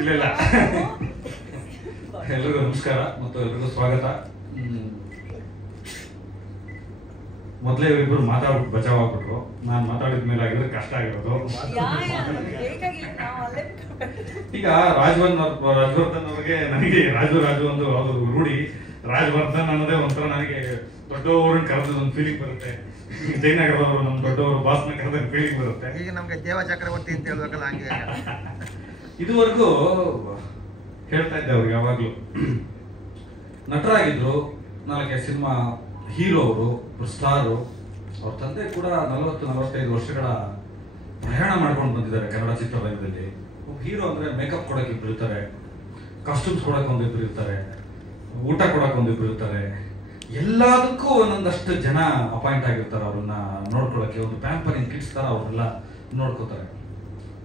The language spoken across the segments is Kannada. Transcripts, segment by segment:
ಇಲ್ಲ ಇಲ್ಲ ಎಲ್ರಿಗೂ ನಮಸ್ಕಾರ ಮತ್ತು ಎಲ್ರಿಗೂ ಸ್ವಾಗತ. ಮೊದಲೇ ಇವರಿಬ್ಬರು ಮಾತಾಡ್ಬಿಟ್ಟು ಬಚಾವ್ ಆಗ್ಬಿಟ್ರು. ನಾನು ಮಾತಾಡಿದ ಮೇಲೆ ಆಗಿದ್ರೆ ಕಷ್ಟ ಆಗಿರೋದು. ಈಗ ರಾಜವರ್ಧನ್ ಅವ್ರಿಗೆ ನನಗೆ ರಾಜು ಒಂದು ರೂಢಿ. ರಾಜವರ್ಧನ್ ಅನ್ನೋದೇ ಒಂಥರ ನನಗೆ ದೊಡ್ಡವ್ರನ್ನ ಕರೆದ ಒಂದು ಫೀಲಿಂಗ್ ಬರುತ್ತೆ. ಜಯನಗರದವರು ನಮ್ಮ ದೊಡ್ಡವರು ಬಾಸ್ನ ಕರೆದ ಫೀಲಿಂಗ್ ಬರುತ್ತೆ. ಈಗ ನಮ್ಗೆ ದೇವ ಚಕ್ರವರ್ತಿ ಅಂತ ಹೇಳ್ಬೇಕಲ್ಲ, ಹಂಗೆ ಇದುವರೆಗೂ ಹೇಳ್ತಾ ಇದ್ದೆ ಅವ್ರಿಗೆ. ಯಾವಾಗ್ಲೂ ನಟರಾಗಿದ್ರು, 4 ಸಿನಿಮಾ ಹೀರೋ, ಅವರು ಸ್ಟಾರು. ಅವ್ರ ತಂದೆ ಕೂಡ 40-45 ವರ್ಷಗಳ ಪ್ರಯಾಣ ಮಾಡ್ಕೊಂಡು ಬಂದಿದ್ದಾರೆ ಕನ್ನಡ ಚಿತ್ರರಂಗದಲ್ಲಿ. ಹೀರೋ ಅಂದ್ರೆ ಮೇಕಪ್ ಕೊಡಕ್ಕೆ ಇಬ್ರು ಇರ್ತಾರೆ, ಕಾಸ್ಟ್ಯೂಮ್ಸ್ ಕೊಡಕ್ಕೆ ಒಂದಿಬ್ರು ಇರ್ತಾರೆ, ಊಟ ಕೊಡಕ್ಕೆ ಒಂದಿಬ್ರು ಇರ್ತಾರೆ. ಎಲ್ಲದಕ್ಕೂ ಒಂದೊಂದಷ್ಟು ಜನ ಅಪಾಯಿಂಟ್ ಆಗಿರ್ತಾರೆ ಅವ್ರನ್ನ ನೋಡ್ಕೊಳಕ್ಕೆ. ಒಂದು ಪ್ಯಾಂಪರಿಂಗ್ ಕಿಡ್ಸ್ ತರ ಅವ್ರನ್ನೆಲ್ಲ ನೋಡ್ಕೋತಾರೆ.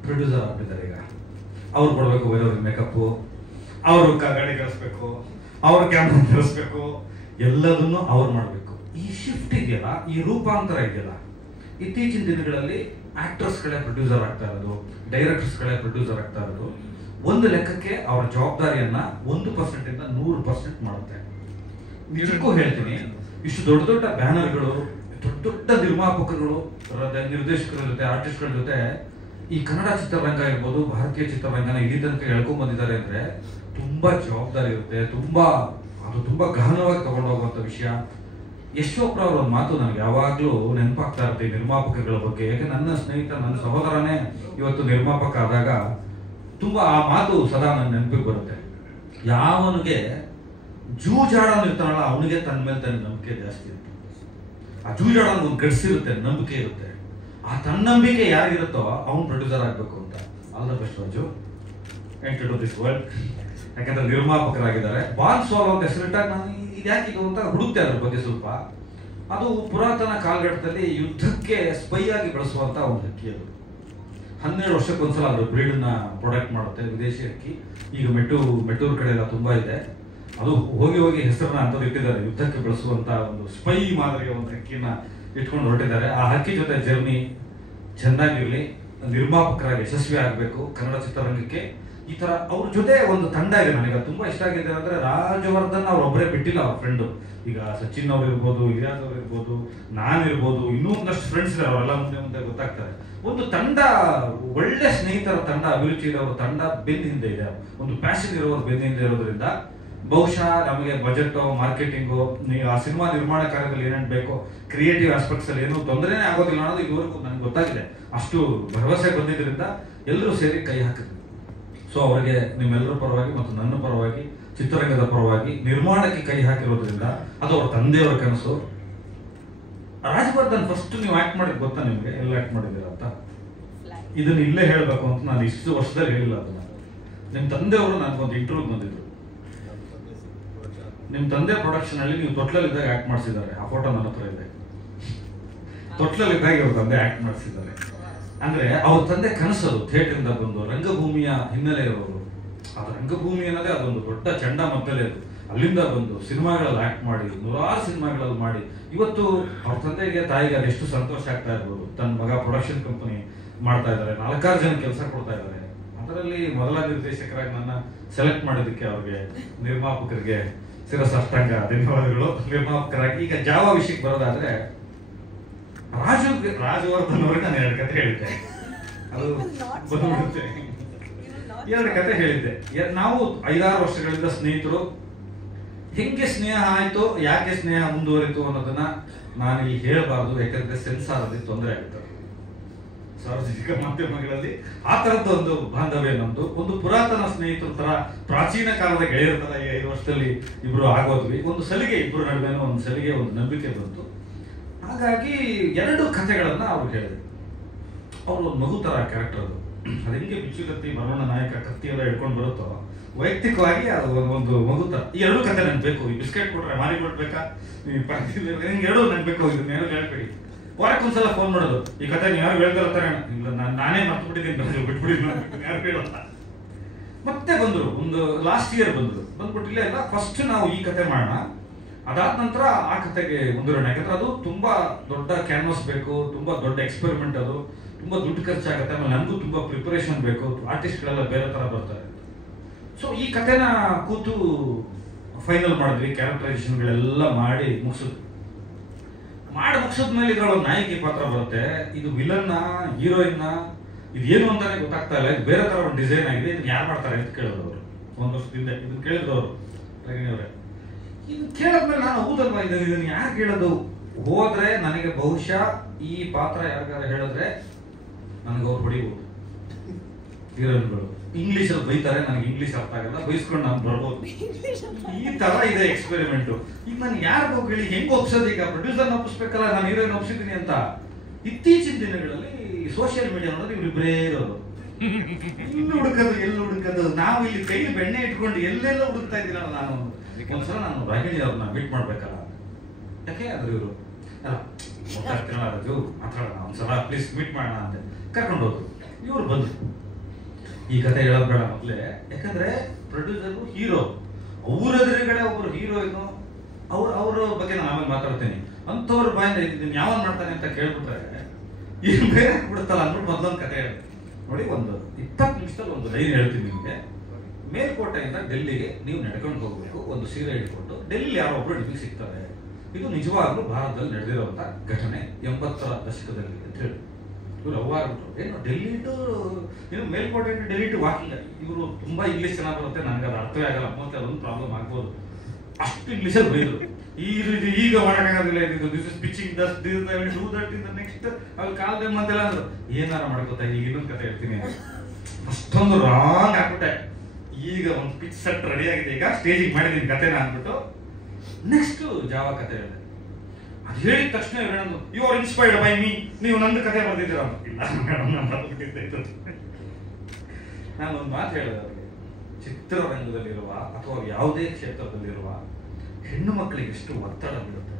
ಪ್ರೊಡ್ಯೂಸರ್ ಆಗ್ಬಿಟ್ಟಿದ್ದಾರೆ ಈಗ. ಅವ್ರು ಕೊಡ್ಬೇಕು ಬೇರೆಯವ್ರಿಗೆ ಮೇಕಪ್ಪು, ಅವರು ಗಾಡಿ ಕಳಿಸ್ಬೇಕು, ಅವ್ರ ಕ್ಯಾಮ್ರಾ ಕಳಿಸ್ಬೇಕು, ಎಲ್ಲದನ್ನು ಅವ್ರು ಮಾಡಬೇಕು. ಈ ಶಿಫ್ಟ್ ಇದೆಯಲ್ಲ, ಈ ರೂಪಾಂತರ ಇದೆಯಲ್ಲ, ಇತ್ತೀಚಿನ ದಿನಗಳಲ್ಲಿ ಆಕ್ಟರ್ಸ್ಗಳೇ ಪ್ರೊಡ್ಯೂಸರ್ ಆಗ್ತಾ ಇರೋದು, ಡೈರೆಕ್ಟರ್ಸ್ಗಳೇ ಪ್ರೊಡ್ಯೂಸರ್ ಆಗ್ತಾ ಇರೋದು. ಒಂದು ಲೆಕ್ಕಕ್ಕೆ ಅವರ ಜವಾಬ್ದಾರಿಯನ್ನ 1% ಇಂದ 100% ಮಾಡುತ್ತೆ. ನಿಜಕ್ಕೂ ಹೇಳ್ತೀನಿ, ಇಷ್ಟು ದೊಡ್ಡ ದೊಡ್ಡ ಬ್ಯಾನರ್ಗಳು, ದೊಡ್ಡ ದೊಡ್ಡ ನಿರ್ಮಾಪಕರುಗಳು, ನಿರ್ದೇಶಕರ ಜೊತೆ, ಆರ್ಟಿಸ್ಟ್ಗಳ ಜೊತೆ ಈ ಕನ್ನಡ ಚಿತ್ರರಂಗ ಇರ್ಬೋದು, ಭಾರತೀಯ ಚಿತ್ರರಂಗನ ಇಲ್ಲಿ ತನಕ ಹೇಳ್ಕೊಂಡ್ ಬಂದಿದ್ದಾರೆ ಅಂದ್ರೆ ತುಂಬಾ ಜವಾಬ್ದಾರಿ ಇರುತ್ತೆ. ತುಂಬಾ ಗಹನವಾಗಿ ತಗೊಂಡು ಹೋಗುವಂತ ವಿಷಯ. ಯಶೋಪ್ರ ಅವರ ಒಂದು ಮಾತು ನನಗೆ ಯಾವಾಗ್ಲೂ ನೆನಪಾಗ್ತಾ ಇರುತ್ತೆ ನಿರ್ಮಾಪಕಗಳ ಬಗ್ಗೆ. ಯಾಕೆ ನನ್ನ ಸ್ನೇಹಿತ, ನನ್ನ ಸಹೋದರನೇ ಇವತ್ತು ನಿರ್ಮಾಪಕ ಆದಾಗ ತುಂಬಾ ಆ ಮಾತು ಸದಾ ನನ್ನ ನೆನಪಿಗೆ ಬರುತ್ತೆ. ಯಾವನಿಗೆ ಜೂಜಾಡೋನು ಇರ್ತಾನಲ್ಲ, ಅವನಿಗೆ ತನ್ನ ಮೇಲೆ ತನ್ನ ನಂಬಿಕೆ ಜಾಸ್ತಿ ಇರುತ್ತೆ. ಆ ಜೂಜಾಡೋನ್ ಒಂದು ಗಡ್ಸಿರುತ್ತೆ, ನಂಬಿಕೆ ಇರುತ್ತೆ. ಆ ತನ್ನಂಬಿಕೆ ಯಾರಿರುತ್ತೋ ಅವನು ಪ್ರೊಡ್ಯೂಸರ್ ಆಗ್ಬೇಕು ಅಂತ. All the best Raju, enter to this world. ಯಾಕಂದ್ರೆ ನಿರ್ಮಾಪಕರಾಗಿದ್ದಾರೆ. ಬಾಲ್ ಸೋಲ್ ಅಂತ ಹೆಸರಿಟ್ಟಾಗ ನಾನು ಇದ್ಯಾಕಿದು ಅಂತ ಹುಡುಕ್ತೆ ಅದ್ರ ಬಗ್ಗೆ ಸ್ವಲ್ಪ. ಅದು ಪುರಾತನ ಕಾಲಘಟ್ಟದಲ್ಲಿ ಯುದ್ಧಕ್ಕೆ ಸ್ಪೈ ಆಗಿ ಬಳಸುವಂತ ಒಂದು ಹಕ್ಕಿ. ಅದು 12 ವರ್ಷಕ್ಕೊಂದ್ಸಲ ಅದು ಬ್ರೀಡ್ನ ಪ್ರೊಡಕ್ಟ್ ಮಾಡುತ್ತೆ, ವಿದೇಶಿ ಹಕ್ಕಿ. ಈಗ ಮೆಟ್ಟೂರು ಕಡೆ ಎಲ್ಲ ತುಂಬಾ ಇದೆ. ಅದು ಹೋಗಿ ಹೆಸರನ್ನ ಅಂತದ್ದು ಇಟ್ಟಿದ್ದಾರೆ. ಯುದ್ಧಕ್ಕೆ ಬಳಸುವಂತ ಒಂದು ಸ್ಪೈ ಮಾದರಿಯ ಒಂದು ಹಕ್ಕಿನ ಇಟ್ಕೊಂಡು ಹೊರಟಿದ್ದಾರೆ. ಆ ಹಕ್ಕಿ ಜೊತೆ ಜರ್ನಿ ಚೆನ್ನಾಗಿರ್ಲಿ, ನಿರ್ಮಾಪಕರಾಗಿ ಯಶಸ್ವಿ ಆಗ್ಬೇಕು ಕನ್ನಡ ಚಿತ್ರರಂಗಕ್ಕೆ. ಈ ತರ ಅವ್ರ ಜೊತೆ ಒಂದು ತಂಡ ಇದೆ. ನನಗೆ ತುಂಬಾ ಇಷ್ಟ ಆಗಿದೆ ಅಂದ್ರೆ, ರಾಜವರ್ಧನ್ ಅವ್ರೊಬ್ಬರೇ ಬಿಟ್ಟಿಲ್ಲ ಅವ್ರ ಫ್ರೆಂಡು. ಈಗ ಸಚಿನ್ ಅವ್ರು ಇರ್ಬೋದು, ಇಲಿಯಾಸ್ ಅವ್ರು ಇರ್ಬೋದು, ನಾನಿರ್ಬೋದು, ಇನ್ನೂ ಒಂದಷ್ಟು ಫ್ರೆಂಡ್ಸ್ ಇದೆ. ಅವರೆಲ್ಲ ಮುಂದೆ ಗೊತ್ತಾಗ್ತಾರೆ. ಒಂದು ತಂಡ, ಒಳ್ಳೆ ಸ್ನೇಹಿತರ ತಂಡ, ಅಭಿರುಚಿ ಇರೋರ ತಂಡ ಬೆನ್ನ ಹಿಂದೆ ಇದೆ. ಒಂದು ಪ್ಯಾಷನ್ ಇರೋರು ಬೆನ್ನ ಹಿಂದೆ ಇರೋದ್ರಿಂದ ಬಹುಶಃ ನಮಗೆ ಬಜೆಟ್, ಮಾರ್ಕೆಟಿಂಗು, ಆ ಸಿನಿಮಾ ನಿರ್ಮಾಣ ಕಾರ್ಯದಲ್ಲಿ ಏನೇನು ಬೇಕೋ, ಕ್ರಿಯೇಟಿವ್ ಆಸ್ಪೆಕ್ಟ್ಸ್ ಅಲ್ಲಿ ಏನೂ ತೊಂದರೆನೇ ಆಗೋದಿಲ್ಲ ಅನ್ನೋದು ಇದುವರೆಗೂ ನನಗೆ ಗೊತ್ತಾಗಿದೆ. ಅಷ್ಟು ಭರವಸೆ ಬಂದಿದ್ದರಿಂದ ಎಲ್ಲರೂ ಸೇರಿ ಕೈ ಹಾಕಿದ್ರು. ಸೊ ಅವರಿಗೆ ನಿಮ್ಮೆಲ್ಲರ ಪರವಾಗಿ ಮತ್ತು ನನ್ನ ಪರವಾಗಿ, ಚಿತ್ರರಂಗದ ಪರವಾಗಿ ನಿರ್ಮಾಣಕ್ಕೆ ಕೈ ಹಾಕಿರೋದ್ರಿಂದ ಅದು ಅವ್ರ ತಂದೆಯವರ ಕನಸು. ರಾಜವರ್ಧನ್ ಫಸ್ಟ್ ನೀವು ಆಕ್ಟ್ ಮಾಡಿದ್ ಗೊತ್ತಾ ನಿಮ್ಗೆ? ಎಲ್ಲ ಆಕ್ಟ್ ಮಾಡಿದ್ದೀರಾ ಅಂತ ಇದನ್ನ ಇಲ್ಲೇ ಹೇಳ್ಬೇಕು ಅಂತ ನಾನು ಇಷ್ಟು ವರ್ಷದಲ್ಲಿ ಹೇಳಿಲ್ಲ. ಅದನ್ನ ನಿಮ್ ತಂದೆಯವರು ನನಗೊಂದು ಇಂಟರ್ವ್ಯೂ ಬಂದಿದ್ರು. ನಿಮ್ ತಂದೆ ಪ್ರೊಡಕ್ಷನ್ ಅಲ್ಲಿ ನೀವು ತೊಟ್ಲಲ್ಲಿದ್ದಾಗ ಆಕ್ಟ್ ಮಾಡಿಸಿದ್ದಾರೆ. ಆ ಫೋಟೋ ನನ್ನ ಹತ್ರ ಇದೆ. ತೊಟ್ಲಲ್ಲಿದ್ದಾಗ ಅವ್ರ ತಂದೆ ಆಕ್ಟ್ ಮಾಡಿಸಿದ್ದಾರೆ. ಅಂದ್ರೆ ಅವ್ರ ತಂದೆ ಕನಸದು ಥಿಯೇಟರ್ ಇಂದ ಬಂದು ರಂಗಭೂಮಿಯ ಹಿನ್ನೆಲೆ ಇರೋರು. ಅದು ರಂಗಭೂಮಿ ಅನ್ನೋದೇ ಅದೊಂದು ದೊಡ್ಡ ಚಂಡ ಮದ್ದಲೆ. ಅದು ಅಲ್ಲಿಂದ ಬಂದು ಸಿನಿಮಾಗಳಲ್ಲಿ ಆಕ್ಟ್ ಮಾಡಿ, 100 ಸಿನಿಮಾಗಳಲ್ಲಿ ಮಾಡಿ, ಇವತ್ತು ಅವ್ರ ತಂದೆಗೆ, ತಾಯಿಗೆ ಅದೆಷ್ಟು ಸಂತೋಷ ಆಗ್ತಾ ಇರ್ಬೋದು. ತನ್ನ ಮಗ ಪ್ರೊಡಕ್ಷನ್ ಕಂಪನಿ ಮಾಡ್ತಾ ಇದ್ದಾರೆ, 4 ಜನ ಕೆಲಸ ಕೊಡ್ತಾ ಇದ್ದಾರೆ. ಅದರಲ್ಲಿ ಮೊದಲ ನಿರ್ದೇಶಕರಾಗಿ ನನ್ನ ಸೆಲೆಕ್ಟ್ ಮಾಡೋದಕ್ಕೆ ಅವ್ರಿಗೆ, ನಿರ್ಮಾಪಕರಿಗೆ ಶಿರಸಾಷ್ಟಾಂಗ ಧನ್ಯವಾದಗಳು. ನಿರ್ಮಾಪಕರಾಗಿ ಈಗ ಜಾವ ವಿಷಯಕ್ಕೆ ಬರೋದಾದ್ರೆ, ರಾಜವರ್ಧನ್ ಅವ್ರಿಗೆ ನಾನು 2 ಕತೆ ಹೇಳಿದ್ದೆ. ಅದು ಬಂದ್ಬಿಡುತ್ತೆ. 2 ಕತೆ ಹೇಳಿದ್ದೆ. ನಾವು 5-6 ವರ್ಷಗಳಿಂದ ಸ್ನೇಹಿತರು. ಹೆಂಗೆ ಸ್ನೇಹ ಆಯ್ತು, ಯಾಕೆ ಸ್ನೇಹ ಮುಂದುವರಿತು ಅನ್ನೋದನ್ನ ನಾನು ಇಲ್ಲಿ ಹೇಳಬಾರ್ದು. ಯಾಕಂದ್ರೆ ಸೆನ್ಸಾರ್ ಅಲ್ಲಿ ತೊಂದರೆ ಆಗುತ್ತೆ ಸಾರ್ವಜನಿಕ ಮಾಧ್ಯಮಗಳಲ್ಲಿ. ಆ ತರದ್ದು ಒಂದು ಬಾಂಧವ್ಯ ನಮ್ದು. ಒಂದು ಪುರಾತನ ಸ್ನೇಹಿತರ ತರ, ಪ್ರಾಚೀನ ಕಾಲದ ಗೆಳೆಯರ ತರ ಈ 5 ವರ್ಷದಲ್ಲಿ ಇಬ್ರು ಆಗೋದ್ವಿ. ಒಂದು ಸಲಿಗೆ, ಇಬ್ರು ನಡುವೆನೂ ಒಂದು ಸಲಿಗೆ, ಒಂದು ನಂಬಿಕೆ ಬಂತು. ಹಾಗಾಗಿ 2 ಕಥೆಗಳನ್ನ ಅವ್ರು ಹೇಳಿದ್ರು. ಅವ್ರು ಒಂದು ಮಗು ತರ ಕ್ಯಾರೆಕ್ಟರ್. ಅದು ಹೆಂಗೆ ಬಿಚ್ಚುಗತ್ತಿ, ಮರಣ ನಾಯಕ, ಕತ್ತಿ ಎಲ್ಲ ಹಿಡ್ಕೊಂಡು ಬರುತ್ತೋ, ವೈಯಕ್ತಿಕವಾಗಿ ಅದು ಒಂದು ಮಗು ತರ. ಈ 2 ಕತೆ ನನ್ಗೆ ಬೇಕು. ಈ ಬಿಸ್ಕೆಟ್ ಕೊಟ್ರೆ ಮಾರಿ ಕೊಡ್ಬೇಕಾ, ನಿಮ್ಗೆ 2 ನನ್ಗೆ ಬೇಕು. ಇದನ್ನೇನು ಹೇಳ್ಬೇಡಿ. ವಾರಕ್ಕೊಂದ್ಸಲ ಫೋನ್ ಮಾಡೋದು, ಈ ಕತೆ ನೀವು ಯಾರು ಹೇಳ್ತಾರ? ನಾನೇ ಮರ್ತು ಬಿಟ್ಟಿದ್ದೀನಿ, ಬಿಟ್ಬಿಟ್ಟಿದ್ದೀನಿ, ಯಾರು ಹೇಳಲ್ಲ. ಮತ್ತೆ ಬಂದ್ರು, ಒಂದು ಲಾಸ್ಟ್ ಇಯರ್ ಬಂದ್ಬಿಟ್ಟಿಲ್ಲ ಇಲ್ಲ, ಫಸ್ಟ್ ನಾವು ಈ ಕತೆ ಮಾಡೋಣ, ಅದಾದ ನಂತರ ಆ ಕತೆಗೆ ಮುಂದುವರೋಣ. ಯಾಕಂದ್ರೆ ಅದು ತುಂಬಾ ದೊಡ್ಡ ಕ್ಯಾನ್ವಾಸ್ ಬೇಕು, ತುಂಬಾ ದೊಡ್ಡ ಎಕ್ಸ್ಪೆರಿಮೆಂಟ್, ಅದು ತುಂಬಾ ದುಡ್ಡು ಖರ್ಚಾಗುತ್ತೆ. ಆಮೇಲೆ ನನಗೂ ತುಂಬಾ ಪ್ರಿಪರೇಷನ್ ಬೇಕು. ಆರ್ಟಿಸ್ಟ್ಗಳೆಲ್ಲ ಬೇರೆ ತರ ಬರ್ತಾರೆ. ಸೊ ಈ ಕಥೆನ ಕೂತು ಫೈನಲ್ ಮಾಡಿದ್ವಿ, ಕ್ಯಾರೆಕ್ಟರೈಸೇಷನ್ಗಳೆಲ್ಲ ಮಾಡಿ ಮುಗಿಸಿದ್ವಿ. ಮಾಡಿ ಮುಗಿಸಿದ್ಮೇಲೆ ಇದ್ರೊಳಗೆ ನಾಯಕಿ ಪಾತ್ರ ಬರುತ್ತೆ. ಇದು ವಿಲನ್ನ, ಹೀರೋಯಿನ್ನ, ಇದು ಏನು ಅಂತಾನೆ ಗೊತ್ತಾಗ್ತಾ ಇಲ್ಲ. ಇದು ಬೇರೆ ತರ ಒಂದು ಡಿಸೈನ್ ಆಗಿದೆ. ಇದನ್ನ ಯಾರು ಮಾಡ್ತಾರೆ ಅಂತ ಕೇಳಿದ್ರು ಅವರು ಒಂದು ವರ್ಷದಿಂದ. ಇದನ್ನ ಕೇಳಿದ್ರು ಅವರು ರಗಿಣಿಯವರೇ. ಇದು ಕೇಳಿದ್ಮೇಲೆ ನಾನು ಹೌದಲ್ವಾ ಇದನ್ನ ಯಾರು ಕೇಳೋದು? ಹೋದ್ರೆ ನನಗೆ ಬಹುಶಃ ಈ ಪಾತ್ರ ಯಾರಿಗಾರ ಹೇಳಿದ್ರೆ ನನಗೆ ಅವ್ರು ಹೊಡಿಬಹುದು. ಹೀರೋಯಿನ್ಗಳು ಇಂಗ್ಲಿಷಲ್ಲಿ ಬೈತಾರೆ, ನನಗೆ ಇಂಗ್ಲಿಷ್ ಅರ್ಥ ಆಗಲ್ಲ, ಬೈಸ್ಕೊಂಡು ನಾನು ಬರ್ಬೋದು. ಈ ತರ ಇದೆ ಎಕ್ಸ್ಪೆರಿಮೆಂಟ್. ಈಗ ನಾನು ಯಾರಿಗೂ ಕೇಳಿ ಹೆಂಗ್ ಒಪ್ಸೋದು? ಈಗ ಪ್ರೊಡ್ಯೂಸರ್ನ ಒಪ್ಪಿಸ್ಬೇಕಲ್ಲ, ನಾನು ಹೀರೋಯಿನ್ ಒಪ್ಸಿದ್ದೀನಿ ಅಂತ. ಇತ್ತೀಚಿನ ದಿನಗಳಲ್ಲಿ ಸೋಷಿಯಲ್ ಮೀಡಿಯಾ ನೋಡಿದ್ರೆ ಇವ್ರಿಬ್ರೇ ಇರೋದು. ಎಲ್ಲಿ ಹುಡುಕದು? ನಾವು ಇಲ್ಲಿ ಕೈಲಿ ಬೆಣ್ಣೆ ಇಟ್ಕೊಂಡು ಎಲ್ಲೆಲ್ಲ ಹುಡುಕ್ತಾ ಇದ್ದೀನಲ್ಲ. ನಾನು ಒಂದ್ಸಲ ನಾನು ರಾಗಿಣಿ ಅವ್ರನ್ನ ಮೀಟ್ ಮಾಡ್ಬೇಕಲ್ಲ, ಯಾಕೆ ಆದ್ರೆ ಇವರು ಮಾತಾಡೋಣ ಒಂದ್ಸಲ ಪ್ಲೀಸ್ ಮೀಟ್ ಮಾಡೋಣ ಅಂತ ಕರ್ಕೊಂಡು ಹೋದ್ರು. ಇವ್ರು ಬಂದ್ರು. ಈ ಕಥೆ ಹೇಳೋದ್ ಬೇಡ ಮೊದಲೇ, ಯಾಕಂದ್ರೆ ಪ್ರೊಡ್ಯೂಸರ್ ಹೀರೋ, ಅವ್ರ ಎದುರುಗಡೆ ಒಬ್ರು ಹೀರೋಯಿನ್, ಅವ್ರ ಬಗ್ಗೆ ನಾನು ಆಮೇಲೆ ಮಾತಾಡ್ತೀನಿ. ಅಂತವ್ರ ಬಾಯಿಂದ ಇದನ್ನ ಯಾವನ್ ಮಾಡ್ತಾನೆ ಅಂತ ಕೇಳ್ಬಿಟ್ರೆ ಈಗ ಬೇರೆ ಬಿಡುತ್ತಲ್ಲ ಅಂದ್ಬಿಟ್ಟು ಮೊದಲೊಂದು ಕಥೆ ಹೇಳಿ ನೋಡಿ. ಒಂದು 20 ನಿಮಿಷದಲ್ಲಿ ಒಂದು ಲೈನ್ ಹೇಳ್ತೀನಿ ನಿಮಗೆ. ಮೇಲ್ಕೋಟೆಯಿಂದ ಡೆಲ್ಲಿಗೆ ನೀವು ನಡ್ಕೊಂಡು ಹೋಗ್ಬೇಕು, ಒಂದು ಸೀರೆ ಹಿಡ್ಕೊಂಡು. ಡೆಲ್ಲಿ ಯಾರೋ ಒಬ್ರು ನಿಮಗೆ ಸಿಗ್ತಾರೆ. ಇದು ನಿಜವಾಗ್ಲೂ ಭಾರತದಲ್ಲಿ ನಡೆದಿರುವಂತ ಘಟನೆ 80ರ ದಶಕದಲ್ಲಿ ಅಂತ ಹೇಳಿ ಇವ್ರು ಅವ್ವಾಗ್ಬಿಟ್ರು. ಏನು ಡೆಲ್ಲಿ ಟು ಏನು ಮೇಲ್ಕೋಟೆ ಡೆಲ್ಲಿ ಟು ವಾಕಿಂಗ್. ಇವರು ತುಂಬಾ ಇಂಗ್ಲಿಷ್ ಚೆನ್ನಾಗಿ ಬರುತ್ತೆ, ನನಗೆ ಅದು ಅರ್ಥವೇ ಆಗಲ್ಲ. ಮತ್ತೆ ಅದೊಂದು ಪ್ರಾಬ್ಲಮ್ ಆಗ್ಬೋದು. ಅಷ್ಟು ಇಂಗ್ಲಿಷಲ್ಲಿ ಬೈದ್ರು. ಈಗ ಮಾಡೋಕ್ಕಾಗೋದಿಲ್ಲ, ಇದು this is pitching Dus this I will do that in the next ಅಲ್ಲಿ ಕಾಲ್ ದೆಮ್ ಅಂತೆಲ್ಲ ಅಂದ್ರು. ಏನಾರ ಮಾಡ್ಕೋತಾ ಈಗ ಇನ್ನೊಂದು ಕತೆ ಹೇಳ್ತೀನಿ. ಅಷ್ಟೊಂದು ರಾಂಗ್ ಆಗ್ಬಿಟ್ಟೆ. ಈಗ ಒಂದು ಪಿಚ್ ಸೆಟ್ ರೆಡಿ ಆಗಿದೆ, ಈಗ ಸ್ಟೇಜಿಗೆ ಮಾಡಿದೀನಿ ಕತೆನ ಅಂದ್ಬಿಟ್ಟು ನೆಕ್ಸ್ಟ್ ಜಾವ ಕತೆ ಹೇಳಿದೆ. ಅದು ಹೇಳಿದ ತಕ್ಷಣ ಹೇಳೋದು you are inspired by me, ನೀವು ನಂದು ಕತೆ ಬರ್ದಿದ್ದೀರ ಅಂತ. ಇಲ್ಲ ಮೇಡಮ್, ನಾನು ಬರ್ಬಿಟ್ಟಿದ್ದೆ. ನಾನು ಒಂದು ಮಾತು ಹೇಳಿದೆ ಅವ್ರಿಗೆ, ಚಿತ್ರರಂಗದಲ್ಲಿರುವ ಅಥವಾ ಯಾವುದೇ ಕ್ಷೇತ್ರದಲ್ಲಿರುವ ಹೆಣ್ಣು ಮಕ್ಕಳಿಗೆ ಎಷ್ಟು ಒತ್ತಡ ಬೀಳುತ್ತೆ.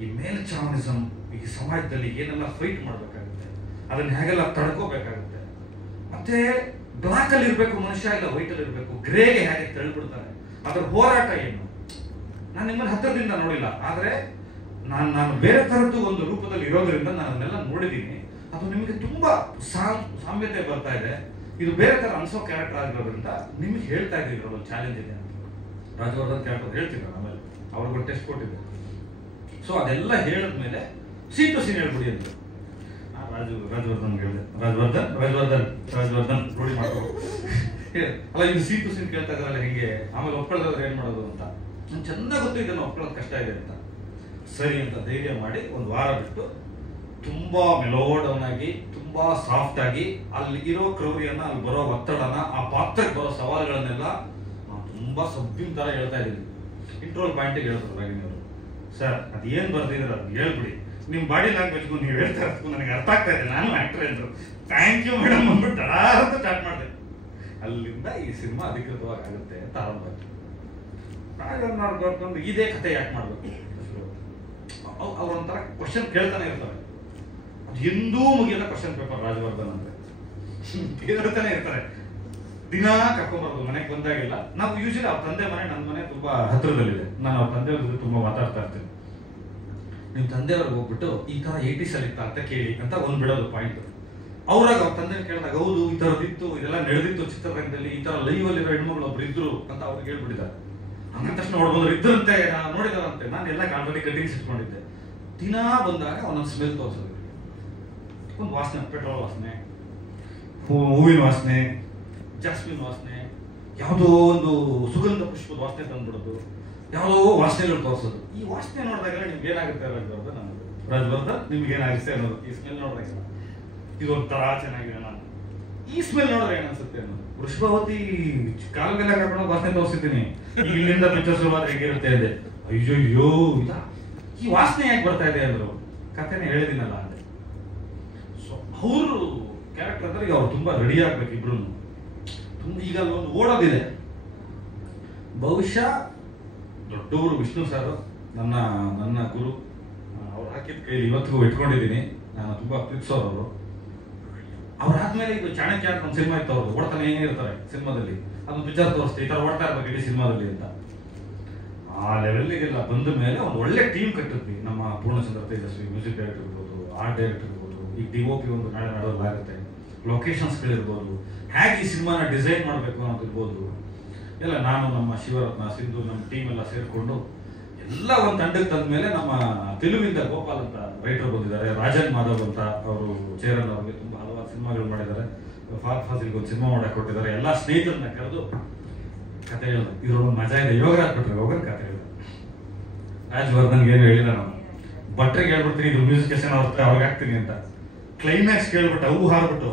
ಈ ಮೇಲ್ಚಾವನಿಸಮ್ ಈ ಸಮಾಜದಲ್ಲಿ ಏನೆಲ್ಲ ಫೈಟ್ ಮಾಡಬೇಕಾಗುತ್ತೆ, ಅದನ್ನ ಹೇಗೆಲ್ಲ ತಡ್ಕೋಬೇಕಾಗುತ್ತೆ. ಮತ್ತೆ ಬ್ಲಾಕ್ ಅಲ್ಲಿ ಇರಬೇಕು ಮನುಷ್ಯ, ಇಲ್ಲ ವೈಟ್ ಅಲ್ಲಿ ಇರಬೇಕು, ಗ್ರೇಗೆ ಹೇಗೆ ತಳ್ಳಿಬಿಡ್ತಾರೆ. ಅದರ ಹೋರಾಟ ಏನು? ನಾನು ನಿಮ್ಮನ್ನು ಹತ್ತಿರದಿಂದ ನೋಡಿಲ್ಲ, ಆದ್ರೆ ನಾನು ಬೇರೆ ತರದ್ದು ಒಂದು ರೂಪದಲ್ಲಿ ಇರೋದ್ರಿಂದ ನಾನು ಅದನ್ನೆಲ್ಲ ನೋಡಿದ್ದೀನಿ. ಅದು ನಿಮಗೆ ತುಂಬಾ ಸಾಮ್ಯತೆ ಬರ್ತಾ ಇದೆ. ಇದು ಬೇರೆ ತರ ಅನ್ಸೋ ಕ್ಯಾರೆಕ್ಟರ್ ಆಗಿರೋದ್ರಿಂದ ನಿಮ್ಗೆ ಹೇಳ್ತಾ ಇದ್ದೀವಿ ಒಂದು ಚಾಲೆಂಜ್ ಇದೆ ಅಂತ. ರಾಜವರ್ಧನ್ ಕ್ಯಾರೆಕ್ಟರ್ ಹೇಳ್ತಿದ್ರು, ಆಮೇಲೆ ಅವ್ರಿಗೊಂದು ಟೆಸ್ಟ್ ಕೊಟ್ಟಿದ್ದೆ. ಸೊ ಅದೆಲ್ಲ ಹೇಳಿದ್ಮೇಲೆ ಸೀನ್ ಟು ಸೀನ್ ಹೇಳ್ಬಿಡಿ ಅಂತ ರಾಜವರ್ಧನ್ ಹೇಳಿದೆ. ರಾಜವರ್ಧನ್ ರೂಢಿ ಮಾಡ್ಕೊ ಅಲ್ಲ, ಇದು ಸೀನ್ ಟು ಸೀನ್ ಕೇಳ್ತಾ ಇದ್ರಲ್ಲ ಹೆಂಗೆ, ಆಮೇಲೆ ಒಪ್ಕೊಳ್ಳೋದ್ರೆ ಏನ್ ಮಾಡೋದು ಅಂತ. ನನ್ ಚೆನ್ನಾಗಿ ಗೊತ್ತು ಇದನ್ನು ಒಪ್ಕೊಳ್ಳೋದು ಕಷ್ಟ ಇದೆ ಅಂತ. ಸರಿ ಅಂತ ಧೈರ್ಯ ಮಾಡಿ ಒಂದು ವಾರ ಬಿಟ್ಟು ತುಂಬಾ ಮೆಲೋಡೌನ್ ಆಗಿ, ತುಂಬಾ ಸಾಫ್ಟ್ ಆಗಿ, ಅಲ್ಲಿ ಇರೋ ಕ್ರೌರಿಯನ್ನ, ಅಲ್ಲಿ ಬರೋ ಒತ್ತಡನ, ಆ ಪಾತ್ರಕ್ಕೆ ಬರೋ ಸವಾಲುಗಳನ್ನೆಲ್ಲ ನಾನು ತುಂಬಾ ಸಬ್ಬಿನ ತರ ಹೇಳ್ತಾ ಇದ್ದೀನಿ. ಇಂಟ್ರೋಲ್ ಪಾಯಿಂಟಿಗೆ ಹೇಳಿದ್ರು ರಾಗಿಣಿಯವರು, ಸರ್ ಅದೇನ್ ಬರ್ತಿದ್ರೆ ಅದು ಹೇಳ್ಬಿಡಿ, ನಿಮ್ ಬಾಡಿ ಲ್ಯಾಂಗ್ವೇಜ್ ನೀವು ಹೇಳ್ತಾ ಇರೋದಕ್ಕೂ ನನಗೆ ಅರ್ಥ ಆಗ್ತಾ ಇದೆ, ನಾನು ಆಕ್ಟರ್ ಅಂದ್ರು. ಥ್ಯಾಂಕ್ ಯು ಮೇಡಮ್ ಅಂದ್ಬಿಟ್ಟು ಅಂತ ಸ್ಟಾರ್ಟ್ ಮಾಡಿದೆ. ಅಲ್ಲಿಂದ ಈ ಸಿನಿಮಾ ಅಧಿಕೃತವಾಗಿ ಆಗುತ್ತೆ ಅಂತ ಆರಂಭ ಆಯ್ತು. ರಾಜವರ್ಧನ್ ಬರ್ಕೊಂಡು ಇದೇ ಕಥೆ ಯಾಕೆ ಮಾಡ್ಬೇಕು, ಅವ್ರೊಂಥರ ಕ್ವಶನ್ ಕೇಳ್ತಾನೆ ಇರ್ತಾರೆ. ಅದು ಎಂದೂ ಮುಗಿಯಲ್ಲ ಕ್ವಶನ್ ಪೇಪರ್. ರಾಜವರ್ಧನ್ ಅಂದ್ರೆ ಕೇಳ್ತಾನೆ ಇರ್ತಾರೆ. ದಿನಾ ಕರ್ಕೊಂಡ್ಬರೋದು ಮನೆಗೆ ಬಂದಾಗೆಲ್ಲ. ನಾವು ಯೂಶಲಿ ಅವ್ರ ತಂದೆ ಮನೆ, ನನ್ನ ಮನೆ ತುಂಬಾ ಹತ್ರದಲ್ಲಿದೆ. ನಾನು ಅವ್ರ ತಂದೆಯವ್ರ ಜೊತೆ ತುಂಬಾ ಮಾತಾಡ್ತಾ ಇರ್ತೀನಿ. ನಿಮ್ ತಂದೆಯವ್ರಿಗೆ ಹೋಗ್ಬಿಟ್ಟು ಈ ತರ 80s ಅಲ್ಲಿ ಇತ್ತ ಅಂತ ಕೇಳಿ ಅಂತ ಒಂದ್ ಬಿಡೋದು ಪಾಯಿಂಟ್. ಅವ್ರಾಗ ಅವ್ರ ತಂದೆ ಕೇಳಿದಾಗ ಹೌದು ಈ ತರದಿತ್ತು, ಇದೆಲ್ಲ ನಡೆದಿತ್ತು ಚಿತ್ರರಂಗದಲ್ಲಿ, ಈ ತರ ಲೈವ್ ಅಲ್ಲಿರೋ ಹೆಣ್ಮಗಳು ಒಬ್ರು ಇದ್ರು ಅಂತ ಅವ್ರಿಗೆ ಹೇಳ್ಬಿಟ್ಟಿದ್ದಾರೆ. ಹಂಗ ತಕ್ಷಣ ನೋಡ್ಬೋದು ಇದ್ರಂತೆ, ನಾನು ನೋಡಿದಾರಂತೆ. ನಾನು ಎಲ್ಲ ಕಾಲದಲ್ಲಿ ಕಟ್ಟಿಂಗ್ಸ್ ಇಟ್ಕೊಂಡಿದ್ದೆ. ದಿನಾ ಬಂದಾಗ ಒಂದೊಂದು ಸ್ಮೆಲ್ ತೋರಿಸೋದು. ಒಂದು ವಾಸನೆ, ಪೆಟ್ರೋಲ್ ವಾಸನೆ, ಹೂವಿನ ವಾಸನೆ, ಜಾಸ್ಮಿನ್ ವಾಸನೆ, ಯಾವುದೋ ಒಂದು ಸುಗಂಧ ಪುಷ್ಪದ ವಾಸನೆ ತಂದ್ಬಿಡೋದು, ಯಾವುದೋ ವಾಸನೆಗಳು ತೋರಿಸೋದು. ಈ ವಾಸನೆ ನೋಡಿದಾಗೆಲ್ಲ ನಿಮ್ಗೆ ಏನಾಗುತ್ತೆ ರಾಜವರ್ಧನ್ ನಿಮ್ಗೆ ಏನಾಗುತ್ತೆ ಅನ್ನೋದು. ಈ ಸ್ಮೆಲ್ ನೋಡಿದಾಗೆಲ್ಲ ಇದು ಒಂಥರ ಚೆನ್ನಾಗಿದೆ. ನಾನು ಈ ಸ್ಮೆಲ್ ನೋಡಿದ್ರೆ ಏನನ್ಸುತ್ತೆ ಅನ್ನೋದು. ವೃಷಭಾವತಿ ಕಾಲಗೆಲ್ಲ ಕರ್ಕೊಂಡು ವಾಸನೆ ತೋರಿಸಿದ್ದೀನಿ. ಇಲ್ಲಿಂದ ಪಿಕ್ಚರ್ ಶುರುವಾದ್ರೆ ಹೇಗಿರುತ್ತೆ ಅಂದೆ. ಅಯ್ಯೋ ಇಲ್ಲ, ಈ ವಾಸನೆ ಯಾಕೆ ಬರ್ತಾ ಇದೆ ಅಂದ್ರು. ಕಥೆನ ಹೇಳಿದಿನಲ್ಲ ಅಂದೆ. ಸೊ ಅವರು ಕ್ಯಾರೆಕ್ಟರ್ ಅಂದ್ರೆ ಈಗ ಅವ್ರು ತುಂಬಾ ರೆಡಿ ಆಗ್ಬೇಕು ಇಬ್ರು. ಈಗ ಒಂದು ಓಡೋದಿದೆ. ಬಹುಶಃ ದೊಡ್ಡವರು ವಿಷ್ಣು ಸರ್ ನನ್ನ ಗುರು. ಅವ್ರು ಹಾಕಿದ ಕೈಲಿ ಇವತ್ತಿಗೂ ಇಟ್ಕೊಂಡಿದ್ದೀನಿ. ನಾನು ತುಂಬಾ ಪ್ರೀತಿಸೋರು. ಅವ್ರಾದ್ಮೇಲೆ ಇದು ಚಾಣಕ್ಯ ಅಂತ ಒಂದು ಸಿನಿಮಾ ಇತ್ತು. ಅವ್ರು ಓಡ್ತಾನೆ ಏನೇ ಇರ್ತಾರೆ ಸಿನಿಮಾದಲ್ಲಿ. ಅದೊಂದು ಪಿಕ್ಚರ್ ತೋರಿಸ್ತೆ, ಈ ತರ ಓಡ್ತಾ ಇರ್ಬೇಕು ಇಡೀ ಸಿನಿಮಾದಲ್ಲಿ ಅಂತ. ಆ ಲೆವೆಲ್ಗೆಲ್ಲ ಬಂದ ಮೇಲೆ ಒಂದು ಒಳ್ಳೆ ಟೀಮ್ ಕಟ್ಟಿದ್ವಿ. ನಮ್ಮ ಪೂರ್ಣಚಂದ್ರ ತೇಜಸ್ವಿ ಮ್ಯೂಸಿಕ್ ಡೈರೆಕ್ಟರ್ ಇರ್ಬೋದು, ಆರ್ಟ್ ಡೈರೆಕ್ಟರ್ ಇರ್ಬೋದು, ಈಗ DOP ಒಂದು ನಾಳೆ ಮಾಡೋದಾಗುತ್ತೆ, ಲೊಕೇಶನ್ಸ್ಗಳಿರ್ಬೋದು, ಹೇಗೆ ಈ ಸಿನಿಮಾನ ಡಿಸೈನ್ ಮಾಡಬೇಕು ಅನ್ನೋದಿರ್ಬೋದು. ಎಲ್ಲ ನಾನು ನಮ್ಮ ಶಿವರತ್ನ ಸಿಂಧು ನಮ್ಮ ಟೀಮ್ ಎಲ್ಲ ಸೇರಿಕೊಂಡು ಎಲ್ಲ ಒಂದು ತಂಡಕ್ಕೆ ತಂದ ಮೇಲೆ ನಮ್ಮ ತೆಲುಗಿಂದ ಗೋಪಾಲ್ ಅಂತ ರೈಟರ್ ಬಂದಿದ್ದಾರೆ, ರಾಜನ್ ಮಾಧವ್ ಅಂತ ಅವರು ಚೇರನ್ ಅವ್ರಿಗೆ ತುಂಬಾ ಹಲವಾರು ಸಿನಿಮಾಗಳು ಮಾಡಿದ್ದಾರೆ, ಫಾತ್ ಫಾಸಿಲ್ಗೆ ಒಂದು ಸಿನಿಮಾ ಮಾಡಕ್ಕೆ ಕೊಟ್ಟಿದ್ದಾರೆ. ಎಲ್ಲ ಸ್ನೇಹಿತರನ್ನ ಕರೆದು ಕತೆ ಹೇಳಿದ್ರು. ಇದ್ರೊಂದು ಮಜಾ ಇದೆ. ಯೋಗರಾಜ್ ಭಟ್ರಿಗೆ ಹೋಗೋದು ಕತೆ ಹೇಳಿದ್ರು. ರಾಜವರ್ಧನ್ಗೆ ಏನು ಹೇಳಿಲ್ಲ, ನಾನು ಭಟ್ರಿಗೆ ಹೇಳ್ಬಿಡ್ತೀನಿ ಇದು ಮ್ಯೂಸಿಕೇಶನ್ ಅವ್ರಿಗೆ ಹಾಕ್ತೀನಿ ಅಂತ. ಕ್ಲೈಮ್ಯಾಕ್ಸ್ ಕೇಳ್ಬಿಟ್ಟು ಅವು ಹಾರ್ಬಿಟ್ಟು,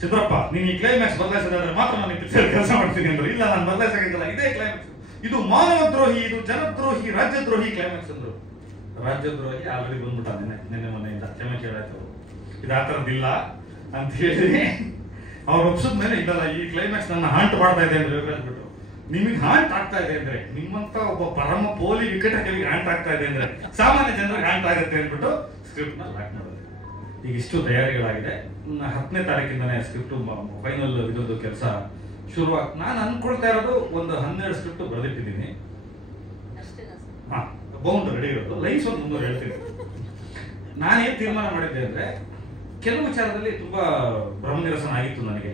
ಚಿತ್ರಪ್ಪ ನೀನು ಈ ಕ್ಲೈಮ್ಯಾಕ್ಸ್ ಬದಲಾಯಿಸಿದ್ರೆ ಮಾತ್ರ ನಾನು ಪಿಕ್ಚರ್ ಕೆಲಸ ಮಾಡ್ತೀನಿ ಅಂದ್ರು. ಇಲ್ಲ, ನಾನು ಬದಲಾಯಿಸಂಗಿಲ್ಲ, ಇದೇ ಕ್ಲೈಮ್ಯಾಕ್ಸ್, ಇದು ಮಾನವ ದ್ರೋಹಿ, ಇದು ಜನದ್ರೋಹಿ, ರಾಜ್ಯದ್ರೋಹಿ ಕ್ಲೈಮ್ಯಾಕ್ಸ್ ಅಂದ್ರು. ರಾಜ್ಯದ್ರೋಹಿ ಆಲ್ರೆಡಿ ಬಂದ್ಬಿಟ್ಟ ನಿನ್ನೆ ಮೊನ್ನೆಯಿಂದ ಕ್ಷಮೆ ಕೇಳಾಯ್ತು. ಇದು ಆ ಥರದ್ದಿಲ್ಲ ಅಂತ ಹೇಳಿ ಅವ್ರು ಒಪ್ಸಿದ ಮೇಲೆ ಇದ್ದಲ್ಲ ಈ ಕ್ಲೈಮ್ಯಾಕ್ಸ್ ನನ್ನ ಹಾಂಟ್ ಮಾಡ್ತಾ ಇದೆ ಅಂದ್ರೆ ಯೋಗರಾಜ್ ಬಿಟ್ಟು, ನಿಮಗೆ ಹಾಂಟ್ ಆಗ್ತಾ ಇದೆ ಅಂದ್ರೆ, ನಿಮ್ಮಂತ ಒಬ್ಬ ಪರಮ ಪೋಲಿ ವಿಕಟಗಳಿಗೆ ಹಾಂಟ್ ಆಗ್ತಾ ಇದೆ ಅಂದ್ರೆ ಸಾಮಾನ್ಯ ಜನರಿಗೆ ಹಾಂಟ್ ಆಗುತ್ತೆ ಅಂದ್ಬಿಟ್ಟು ಸ್ಕ್ರಿಪ್ಟ್ ನ ಲಾಕ್ ಮಾಡೋದು. ಈಗ ಇಷ್ಟು ತಯಾರಿಗಳಾಗಿದೆ. 10ನೇ ತಾರೀಕಿಂದಾನೆ ಸ್ಕ್ರಿಪ್ಟ್ ಫೈನಲ್ ಇದ್ರದ್ದು ಕೆಲಸ ಶುರುವಾಗಿ. ನಾನು ಅನ್ಕೊಳ್ತಾ ಇರೋದು ಒಂದು 12 ಸ್ಕ್ರಿಪ್ಟ್ ಬರೆದಿಟ್ಟಿದ್ದೀನಿ. ಬೌಂಡ್ ರೆಡಿ ಇರೋದು, ಲೈನ್ಸ್ ಒಂದು 300 ಹೇಳ್ತೀನಿ. ನಾನೇನ್ ತೀರ್ಮಾನ ಮಾಡಿದ್ದೆ ಅಂದ್ರೆ, ಕೆಲವು ವಿಚಾರದಲ್ಲಿ ತುಂಬಾ ಭ್ರಮನಿರಸನ ಆಗಿತ್ತು ನನಗೆ.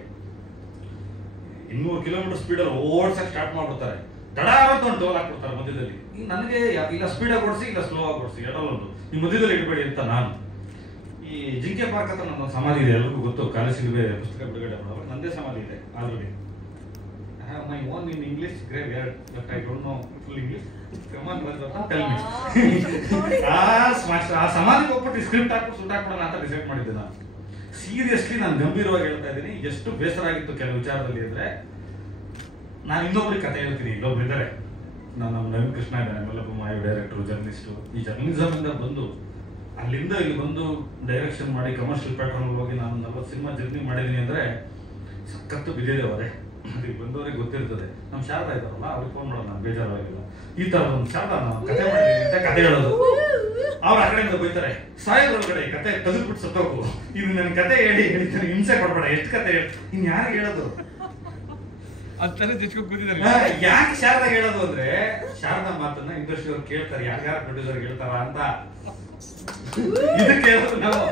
200 ಕಿಲೋಮೀಟರ್ ಸ್ಪೀಡಲ್ಲಿ ಓಡ್ಸಕ್ ಸ್ಟಾರ್ಟ್ ಮಾಡ್ಬಿಡ್ತಾರೆ, ತಡಾರಂತ ಒಂದು ಟೋಲ್ ಹಾಕ್ಬಿಡ್ತಾರೆ ಮಧ್ಯದಲ್ಲಿ. ಈಗ ನನಗೆ ಇಲ್ಲ ಸ್ಪೀಡಾಗಿ ಓಡಿಸಿ ಇಲ್ಲ ಸ್ಲೋ ಆಗಿ ಓಡಿಸಿ, ಎರಡಲ್ಲೊಂದು ಈ ಮಧ್ಯದಲ್ಲಿ ಇಡಬೇಡಿ ಅಂತ ನಾನು. ಈ ಜಿಂಕೆ ಪಾರ್ಕ್ ಹತ್ರ ನನ್ನ ಸಮಾಧಿ ಇದೆ, ಎಲ್ಲರಿಗೂ ಗೊತ್ತು. ಕಾಲೇಜಿಗೆ ಪುಸ್ತಕ ಬಿಡುಗಡೆ ಮಾಡೋವಾಗ ನಂದೇ ಸಮಾಧಿ ಇದೆ already. I have my own in English graveyard, but I don't know full English. Come on, tell me. ಆ ಸಮಾಧಿಗೆ ಹೋಗ್ಬಿಟ್ಟು ಸ್ಕ್ರಿಪ್ಟ್ ಹಾಕಿ ಸುಟ್ ಹಾಕ್ಬಿಡೋಣ ಅಂತ ಡಿಸೈಡ್ ಮಾಡಿದ್ದೆ ನಾನು. ಸೀರಿಯಸ್ಲಿ ನಾನು ಗಂಭೀರವಾಗಿ ಹೇಳ್ತಾ ಇದ್ದೀನಿ. ಎಷ್ಟು ಬೇಸರ ಆಗಿತ್ತು ಕೆಲವು ವಿಚಾರದಲ್ಲಿ ಅಂದ್ರೆ, ನಾನು ಇನ್ನೊಬ್ರಿಗೆ ಕತೆ ಹೇಳ್ತೀನಿ. ಇನ್ನೊಬ್ರು ಇದ್ದಾರೆ, ನಮ್ಮ ನವೀನ್ ಕೃಷ್ಣ ಇದ್ದಾನೆ, ಮಲ್ಲಪ್ಪ ಮಾಯಿ ಡೈರೆಕ್ಟರ್, ಜರ್ನಲಿಸ್ಟು. ಈ ಜರ್ನಲಿಸಮ್ ಇಂದ ಬಂದು ಅಲ್ಲಿಂದ ಇಲ್ಲಿ ಬಂದು ಡೈರೆಕ್ಷನ್ ಮಾಡಿ ಕಮರ್ಷಿಯಲ್ ಪ್ಯಾಟರ್ನ್ ಹೋಗಿ ನಾನು 40 ಸಿನಿಮಾ ಜರ್ನಿ ಮಾಡಿದೀನಿ ಅಂದ್ರೆ ಸಖತ್ತು ಬಿದ್ದಿದೆ ಅವರೇ. ಅದಕ್ಕೆ ಬಂದವರಿಗೆ ಗೊತ್ತಿರ್ತದೆ. ನಮ್ಮ ಶಾರದಾ ಇದ್ದಾರಲ್ಲ, ಅವ್ರಿಗೆ ಫೋನ್ ಮಾಡೋದು ನಾನು ಬೇಜಾರಾಗಿಲ್ಲ. ಈ ತರ ಒಂದು ಶಾರದಾ ನಾನು ಕತೆ ಮಾಡಿದ್ದೀನಿ ಅಂತ ಕತೆ ಹೇಳೋದು. ಅವ್ರು ಆ ಕಡೆಯಿಂದ ಬೈತಾರೆ, ಸಾಯೋದ್ರೊಳಗಡೆ ಕತೆ ತೆಗೆದ್ಬಿಟ್ಟು ಸತ್ತೋಗು, ಇದು ನನ್ನ ಕತೆ ಹೇಳಿದ್ದೀನಿ, ಹಿಂಸೆ ಕೊಡ್ಬೇಡ, ಎಷ್ಟು ಕತೆ ಹೇಳಿ ಇನ್ ಯಾರಿಗೆ ಹೇಳೋದು? ಯಾಕೆ ಶಾರದಾ ಹೇಳೋದು ಅಂದ್ರೆ, ಶಾರದಾ ಮಾತನ್ನ ಇಂಡಸ್ಟ್ರಿ ಅವ್ರು ಕೇಳ್ತಾರೆ, ಯಾರ್ಯಾರ ಪ್ರೊಡ್ಯೂಸರ್ ಹೇಳ್ತಾರ ಅಂತ. ಇದಕ್ಕೆ ನಾವು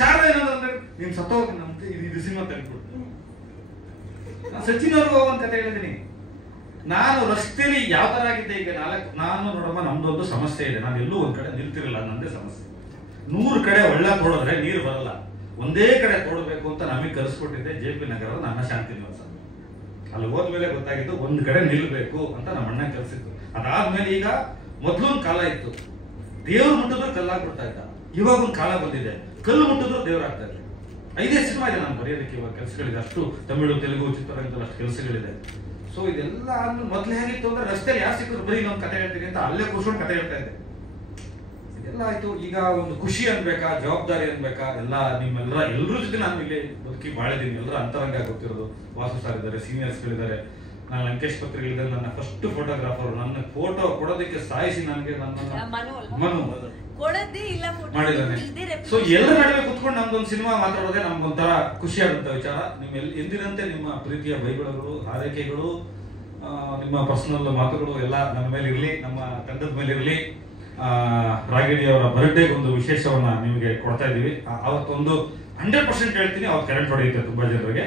ಶಾರದಾ ಏನಂದ್ರೆ, ನೀನ್ ಸತ್ತೋಗಿ ನಮ್ಗೆ ಇದು ಸಿನಿಮಾ ತೆಗೆದ್ಬಿಟ್ಟು. ನಾನು ಸಚಿನ್ ಅವ್ರಿಗೆ ಹೋಗುವಂತ ಕತೆ ಹೇಳಿದೀನಿ. ನಾನು ರಸ್ತೆಯಲ್ಲಿ ಯಾವ ತರ ಆಗಿದ್ದೆ ಈಗ ನಾನು ನೋಡಮ್ಮ, ನಮ್ದೊಂದು ಸಮಸ್ಯೆ ಇದೆ. ನಾನು ಎಲ್ಲೂ ಒಂದ್ ಕಡೆ ನಿಲ್ತಿರಲಿಲ್ಲ, ನಂದೇ ಸಮಸ್ಯೆ. 100 ಕಡೆ ಒಳ್ಳೆ ತೋಡಿದ್ರೆ ನೀರು ಬರಲ್ಲ, ಒಂದೇ ಕಡೆ ತೋಡಬೇಕು ಅಂತ ನಮಗೆ ಕಲಿಸ್ಕೊಟ್ಟಿದ್ದೆ JP ನಗರದ ನನ್ನ ಶಾಂತಿ ನಿವಾಸ. ಅಲ್ಲಿ ಹೋದ್ಮೇಲೆ ಗೊತ್ತಾಗಿದ್ದು ಒಂದ್ ಕಡೆ ನಿಲ್ಬೇಕು ಅಂತ ನಮ್ಮ ಅಣ್ಣ ಕಲಿಸಿದ್ದು. ಅದಾದ್ಮೇಲೆ ಈಗ ಮೊದ್ಲೊಂದು ಕಾಲ ಇತ್ತು, ದೇವ್ರು ಮುಟ್ಟಿದ್ರು ಕಲ್ಲಾಗ್ಬಿಡ್ತಾ ಇದ್ದ. ಇವಾಗ ಒಂದು ಕಾಲ ಬಂದಿದೆ, ಕಲ್ಲು ಮುಟ್ಟಿದ್ರು ದೇವ್ರಾಗ್ತಾ ಇದೆ. 5 ಸಿನಿಮಾ ಇದೆ ನಾನು ಬರೆಯೋದಕ್ಕೆ ಇವಾಗ ಕೆಲಸಗಳಿದೆ. ಅಷ್ಟು ತಮಿಳು, ತೆಲುಗು, ಚಿತ್ರರಂಗದಲ್ಲಿ ಅಷ್ಟು ಕೆಲಸಗಳಿದೆ. ಸೊ ಇದೆಲ್ಲ ಆದ್ಮೇಲೆ ಮೊದ್ಲು ಹೇಗಿತ್ತು ಅಂದ್ರೆ, ರಸ್ತೆಯಲ್ಲಿ ಯಾರು ಸಿಕ್ಕಿದ್ರು ಬರೀ ಇನ್ನೊಂದು ಕತೆ ಹೇಳ್ತೀನಿ ಅಂತ ಅಲ್ಲೇ ಕೂರ್ಸ್ಕೊಂಡು ಕತೆ ಹೇಳ್ತಾ ಇದ್ದೆ. ಇದೆಲ್ಲ ಆಯ್ತು. ಈಗ ಒಂದು ಖುಷಿ ಅನ್ಬೇಕಾ, ಜವಾಬ್ದಾರಿ ಅನ್ಬೇಕಾ, ಎಲ್ಲ ಎಲ್ಲರ ಜೊತೆ ನಾನು ಇಲ್ಲಿ ಬದುಕಿ ಬಾಳಿದ್ದೀನಿ. ಎಲ್ಲರ ಅಂತರಂಗ ಗೊತ್ತಿರೋದು. ವಾಸು ಸರ್ ಇದ್ದಾರೆ, ಸೀನಿಯರ್ಸ್ಗಳಿದ್ದಾರೆ. ನಾನು ಲಂಕೇಶ್ ಪತ್ರಿಗಳಿದ್ದಾರೆ, ನನ್ನ ಫಸ್ಟ್ ಫೋಟೋಗ್ರಾಫರ್. ನನ್ನ ಫೋಟೋ ಕೊಡೋದಕ್ಕೆ ಸಾಯಿಸಿ ನನಗೆ ನನ್ನ ಮನು ಮಾಡಿದ್ದಾನೆ. ಸೊ ಎಲ್ಲರ ನಡುವೆ ಕುತ್ಕೊಂಡು ನಮ್ದೊಂದು ಸಿನಿಮಾ ಮಾತಾಡೋದೇ ನಮ್ಗೊಂಥರ ಖುಷಿಯಾದಂತ ವಿಚಾರ. ನಿಮ್ಮ ಎಂದಿನಂತೆ ನಿಮ್ಮ ಪ್ರೀತಿಯ ಬೈಗುಳಗಳು, ಹಾರೈಕೆಗಳು, ನಿಮ್ಮ ಪರ್ಸನಲ್ ಮಾತುಗಳು ಎಲ್ಲ ನನ್ನ ಮೇಲೆ ಇರಲಿ, ನಮ್ಮ ತಂಡದ ಮೇಲೆ ಇರಲಿ. ರಾಗಿಣಿ ಅವರ ಬರ್ಡೇಗೆ ಒಂದು ವಿಶೇಷವನ್ನ ನಿಮಗೆ ಕೊಡ್ತಾ ಇದೀವಿ. ಅವತ್ತೊಂದು 100% ಹೇಳ್ತೀನಿ, ಅವತ್ತು ಕರೆಂಟ್ ಹೊಡೆಯುತ್ತೆ ತುಂಬಾ ಜನರಿಗೆ.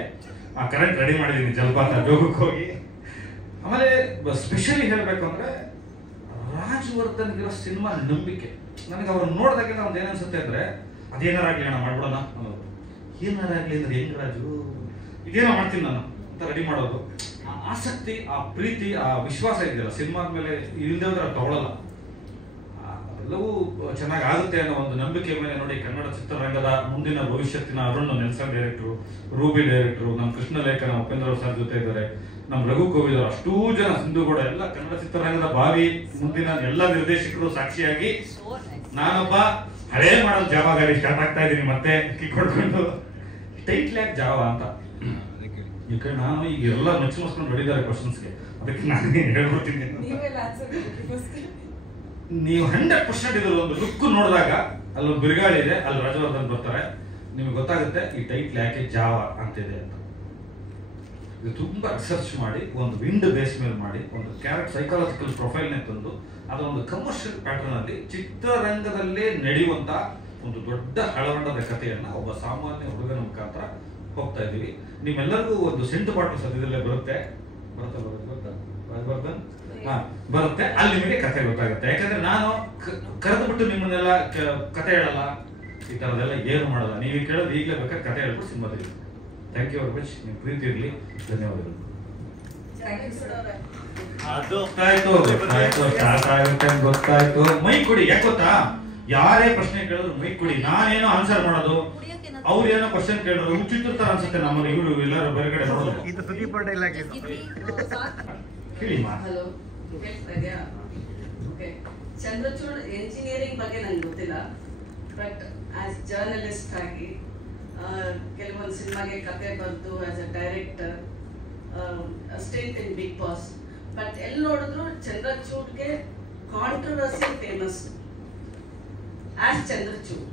ಆ ಕರೆಂಟ್ ರೆಡಿ ಮಾಡಿದೀನಿ ಜಲಪಾತ ಜೋಗಕ್ಕೆ ಹೋಗಿ. ಆಮೇಲೆ ಸ್ಪೆಷಲಿ ಹೇಳ್ಬೇಕು ಅಂದ್ರೆ, ರಾಜವರ್ಧನ್ಗಿರೋ ಸಿನಿಮಾ ನಂಬಿಕೆ. ನನಗೆ ಅವ್ರನ್ನ ನೋಡಿದಾಗೆಲ್ಲ ಒಂದು ಏನನ್ಸುತ್ತೆ ಅಂದ್ರೆ, ಅದೇನಾರಾಗ್ಲಿ ಅಣ್ಣ ಮಾಡ್ಬಿಡೋಣ ಅನ್ನೋದು. ಏನಾರಾಗ್ಲಿ ಅಂದ್ರೆ ಹೆಂಗ್ ರಾಜು, ಇದೇನೋ ಮಾಡ್ತೀನಿ ನಾನು ಅಂತ ರೆಡಿ ಮಾಡೋದು. ಆ ಆಸಕ್ತಿ, ಆ ಪ್ರೀತಿ, ಆ ವಿಶ್ವಾಸ ಇದೆಯಲ್ಲ ಸಿನಿಮಾದ ಮೇಲೆ, ಇಲ್ಲದೆ ಹೋದ್ರೆ ತಗೊಳ್ಳಲ್ಲ. ಅದೆಲ್ಲವೂ ಚೆನ್ನಾಗಿ ಆಗುತ್ತೆ ಅನ್ನೋ ಒಂದು ನಂಬಿಕೆ ಮೇಲೆ ನೋಡಿ ಕನ್ನಡ ಚಿತ್ರರಂಗದ ಮುಂದಿನ ಭವಿಷ್ಯತ್ತಿನ ಅರುಣ್ ನೆಲ್ಸನ್ ಡೈರೆಕ್ಟ್ರು, ರೂಬಿ ಡೈರೆಕ್ಟ್ರು, ನಮ್ಮ ಕೃಷ್ಣ ಲೇಖನ ಉಪೇಂದ್ರ ಸರ್ ಜೊತೆ ಇದ್ದಾರೆ, ನಮ್ಮ ರಘು ಕೋವಿದವರು, ಅಷ್ಟೂ ಜನ, ಸಿಂಧುಗೌಡ, ಎಲ್ಲ ಕನ್ನಡ ಚಿತ್ರರಂಗದ ಭಾವಿ ಮುಂದಿನ ಎಲ್ಲ ನಿರ್ದೇಶಕರು ಸಾಕ್ಷಿಯಾಗಿ ನಾನೊಬ್ಬ ಹಳೇ ಮಾಡಲ್ ಜಾವ ಗಾಡಿ ಸ್ಟಾರ್ಟ್ ಆಗ್ತಾ ಇದ್ದೀನಿ ಮತ್ತೆ ಕಿಕ್ಕೊಡ್ಕೊಂಡು. ಟೈಟ್ಲ್ ಯಾಕೆ ಜಾವ ಅಂತ ಈಗ ನಾನು ಈಗ ಎಲ್ಲ ಮೆಚ್ಚುಮಸ್ಕೊಂಡು ಹೊಡಿದ್ದಾರೆ ಕ್ವಶನ್ಸ್ಗೆ. ಅದಕ್ಕೆ ನಾನು ಹೇಳ್ಬಿಡ್ತೀನಿ, ನೀವು 100% ಇದ್ರ ಒಂದು ಲುಕ್ ನೋಡಿದಾಗ ಅಲ್ಲೊಂದು ಬಿರುಗಾಳಿ ಇದೆ, ಅಲ್ಲಿ ರಾಜವರ್ಧನ್ ಬರ್ತಾರೆ, ನಿಮ್ಗೆ ಗೊತ್ತಾಗುತ್ತೆ ಈ ಟೈಟ್ಲ್ ಯಾಕೆ ಜಾವ ಅಂತಿದೆ ಅಂತ. ಇದು ತುಂಬಾ ರಿಸರ್ಚ್ ಮಾಡಿ, ಒಂದು ವಿಂಡ್ ಬೇಸ್ ಮೇಲೆ ಮಾಡಿ, ಒಂದು ಕ್ಯಾರೆಕ್ಟರ್ ಸೈಕಾಲಜಿಕಲ್ ಪ್ರೊಫೈಲ್ನೇ ತಂದು, ಅದೊಂದು ಕಮರ್ಷಿಯಲ್ ಪ್ಯಾಟರ್ನ್ ಅಲ್ಲಿ ಚಿತ್ರರಂಗದಲ್ಲೇ ನಡೆಯುವಂತ ಒಂದು ದೊಡ್ಡ ಹಳವಂಡದ ಕಥೆಯನ್ನ ಒಬ್ಬ ಸಾಮಾನ್ಯ ಹುಡುಗನ ಮುಖಾಂತರ ಹೋಗ್ತಾ ಇದೀವಿ. ನಿಮ್ಮೆಲ್ಲರಿಗೂ ಒಂದು ಸೆಂಟ್ ಬಾಟಲ್ ಸದ್ಯದಲ್ಲೇ ಬರುತ್ತೆ. ಬರುತ್ತೆ, ಅಲ್ಲಿ ನಿಮಗೆ ಕತೆ ಗೊತ್ತಾಗುತ್ತೆ. ಯಾಕಂದ್ರೆ ನಾನು ಕರೆದು ಬಿಟ್ಟು ನಿಮ್ಮನ್ನೆಲ್ಲ ಕತೆ ಹೇಳಲ್ಲ, ಈ ತರದೆಲ್ಲ ಏನು ಮಾಡಲ್ಲ. ನೀವು ಕೇಳೋದು ಈಗಲೇ ಬೇಕಾದ್ರೆ ಕತೆ ಹೇಳ್ಬಿಟ್ಟು ಸಿನಿಮಾ ತೆಗಿ. Thank you very much. ನಿಮ್ಮ ಪ್ರೀತಿ ಇರಲಿ. ಧನ್ಯವಾದಗಳು. ಗೊತ್ತಾಯ್ತು. ಮೈ ಕೊಡಿ. ಯಾಕೆ ಗೊತ್ತಾ, ಯಾರೇ ಪ್ರಶ್ನೆ ಕೇಳಿದ್ರು ಮೈ ಕೊಡಿ. ನಾನೇನೋ ಆನ್ಸರ್ ಮಾಡೋದು, ಅವ್ರು ಏನೋ ಕ್ವಶನ್ ಕೇಳಿದ್ರು ಹುಚ್ಚಿರ್ತಾರ ಅನ್ಸುತ್ತೆ. ನಮ್ಮಲ್ಲಿ ಇವರು ಎಲ್ಲರೂ ಬೇರೆ ಕಡೆ ನೋಡೋದು. ಹಲೋ, ಕೇಳ್ತಾ ಇದೆಯಾ? ಓಕೆ, ಚಂದ್ರಚೂಡ್ ಎಂಜಿನಿಯರಿಂಗ್ ಬಗ್ಗೆ ನಂಗೆ ಗೊತ್ತಿಲ್ಲ, ಬಟ್ ಆಸ್ ಜರ್ನಲಿಸ್ಟ್ ಆಗಿ ಕೆಲವೊಂದು ಸಿನಿಮಾಗೆ ಕತೆ ಬರೆದು as a director, stayed in Bigg Boss, but ಎಲ್ಲಿ ನೋಡಿದ್ರು ಚಂದ್ರಚೂಡ್ಗೆ controversy famous. As Chandrachud,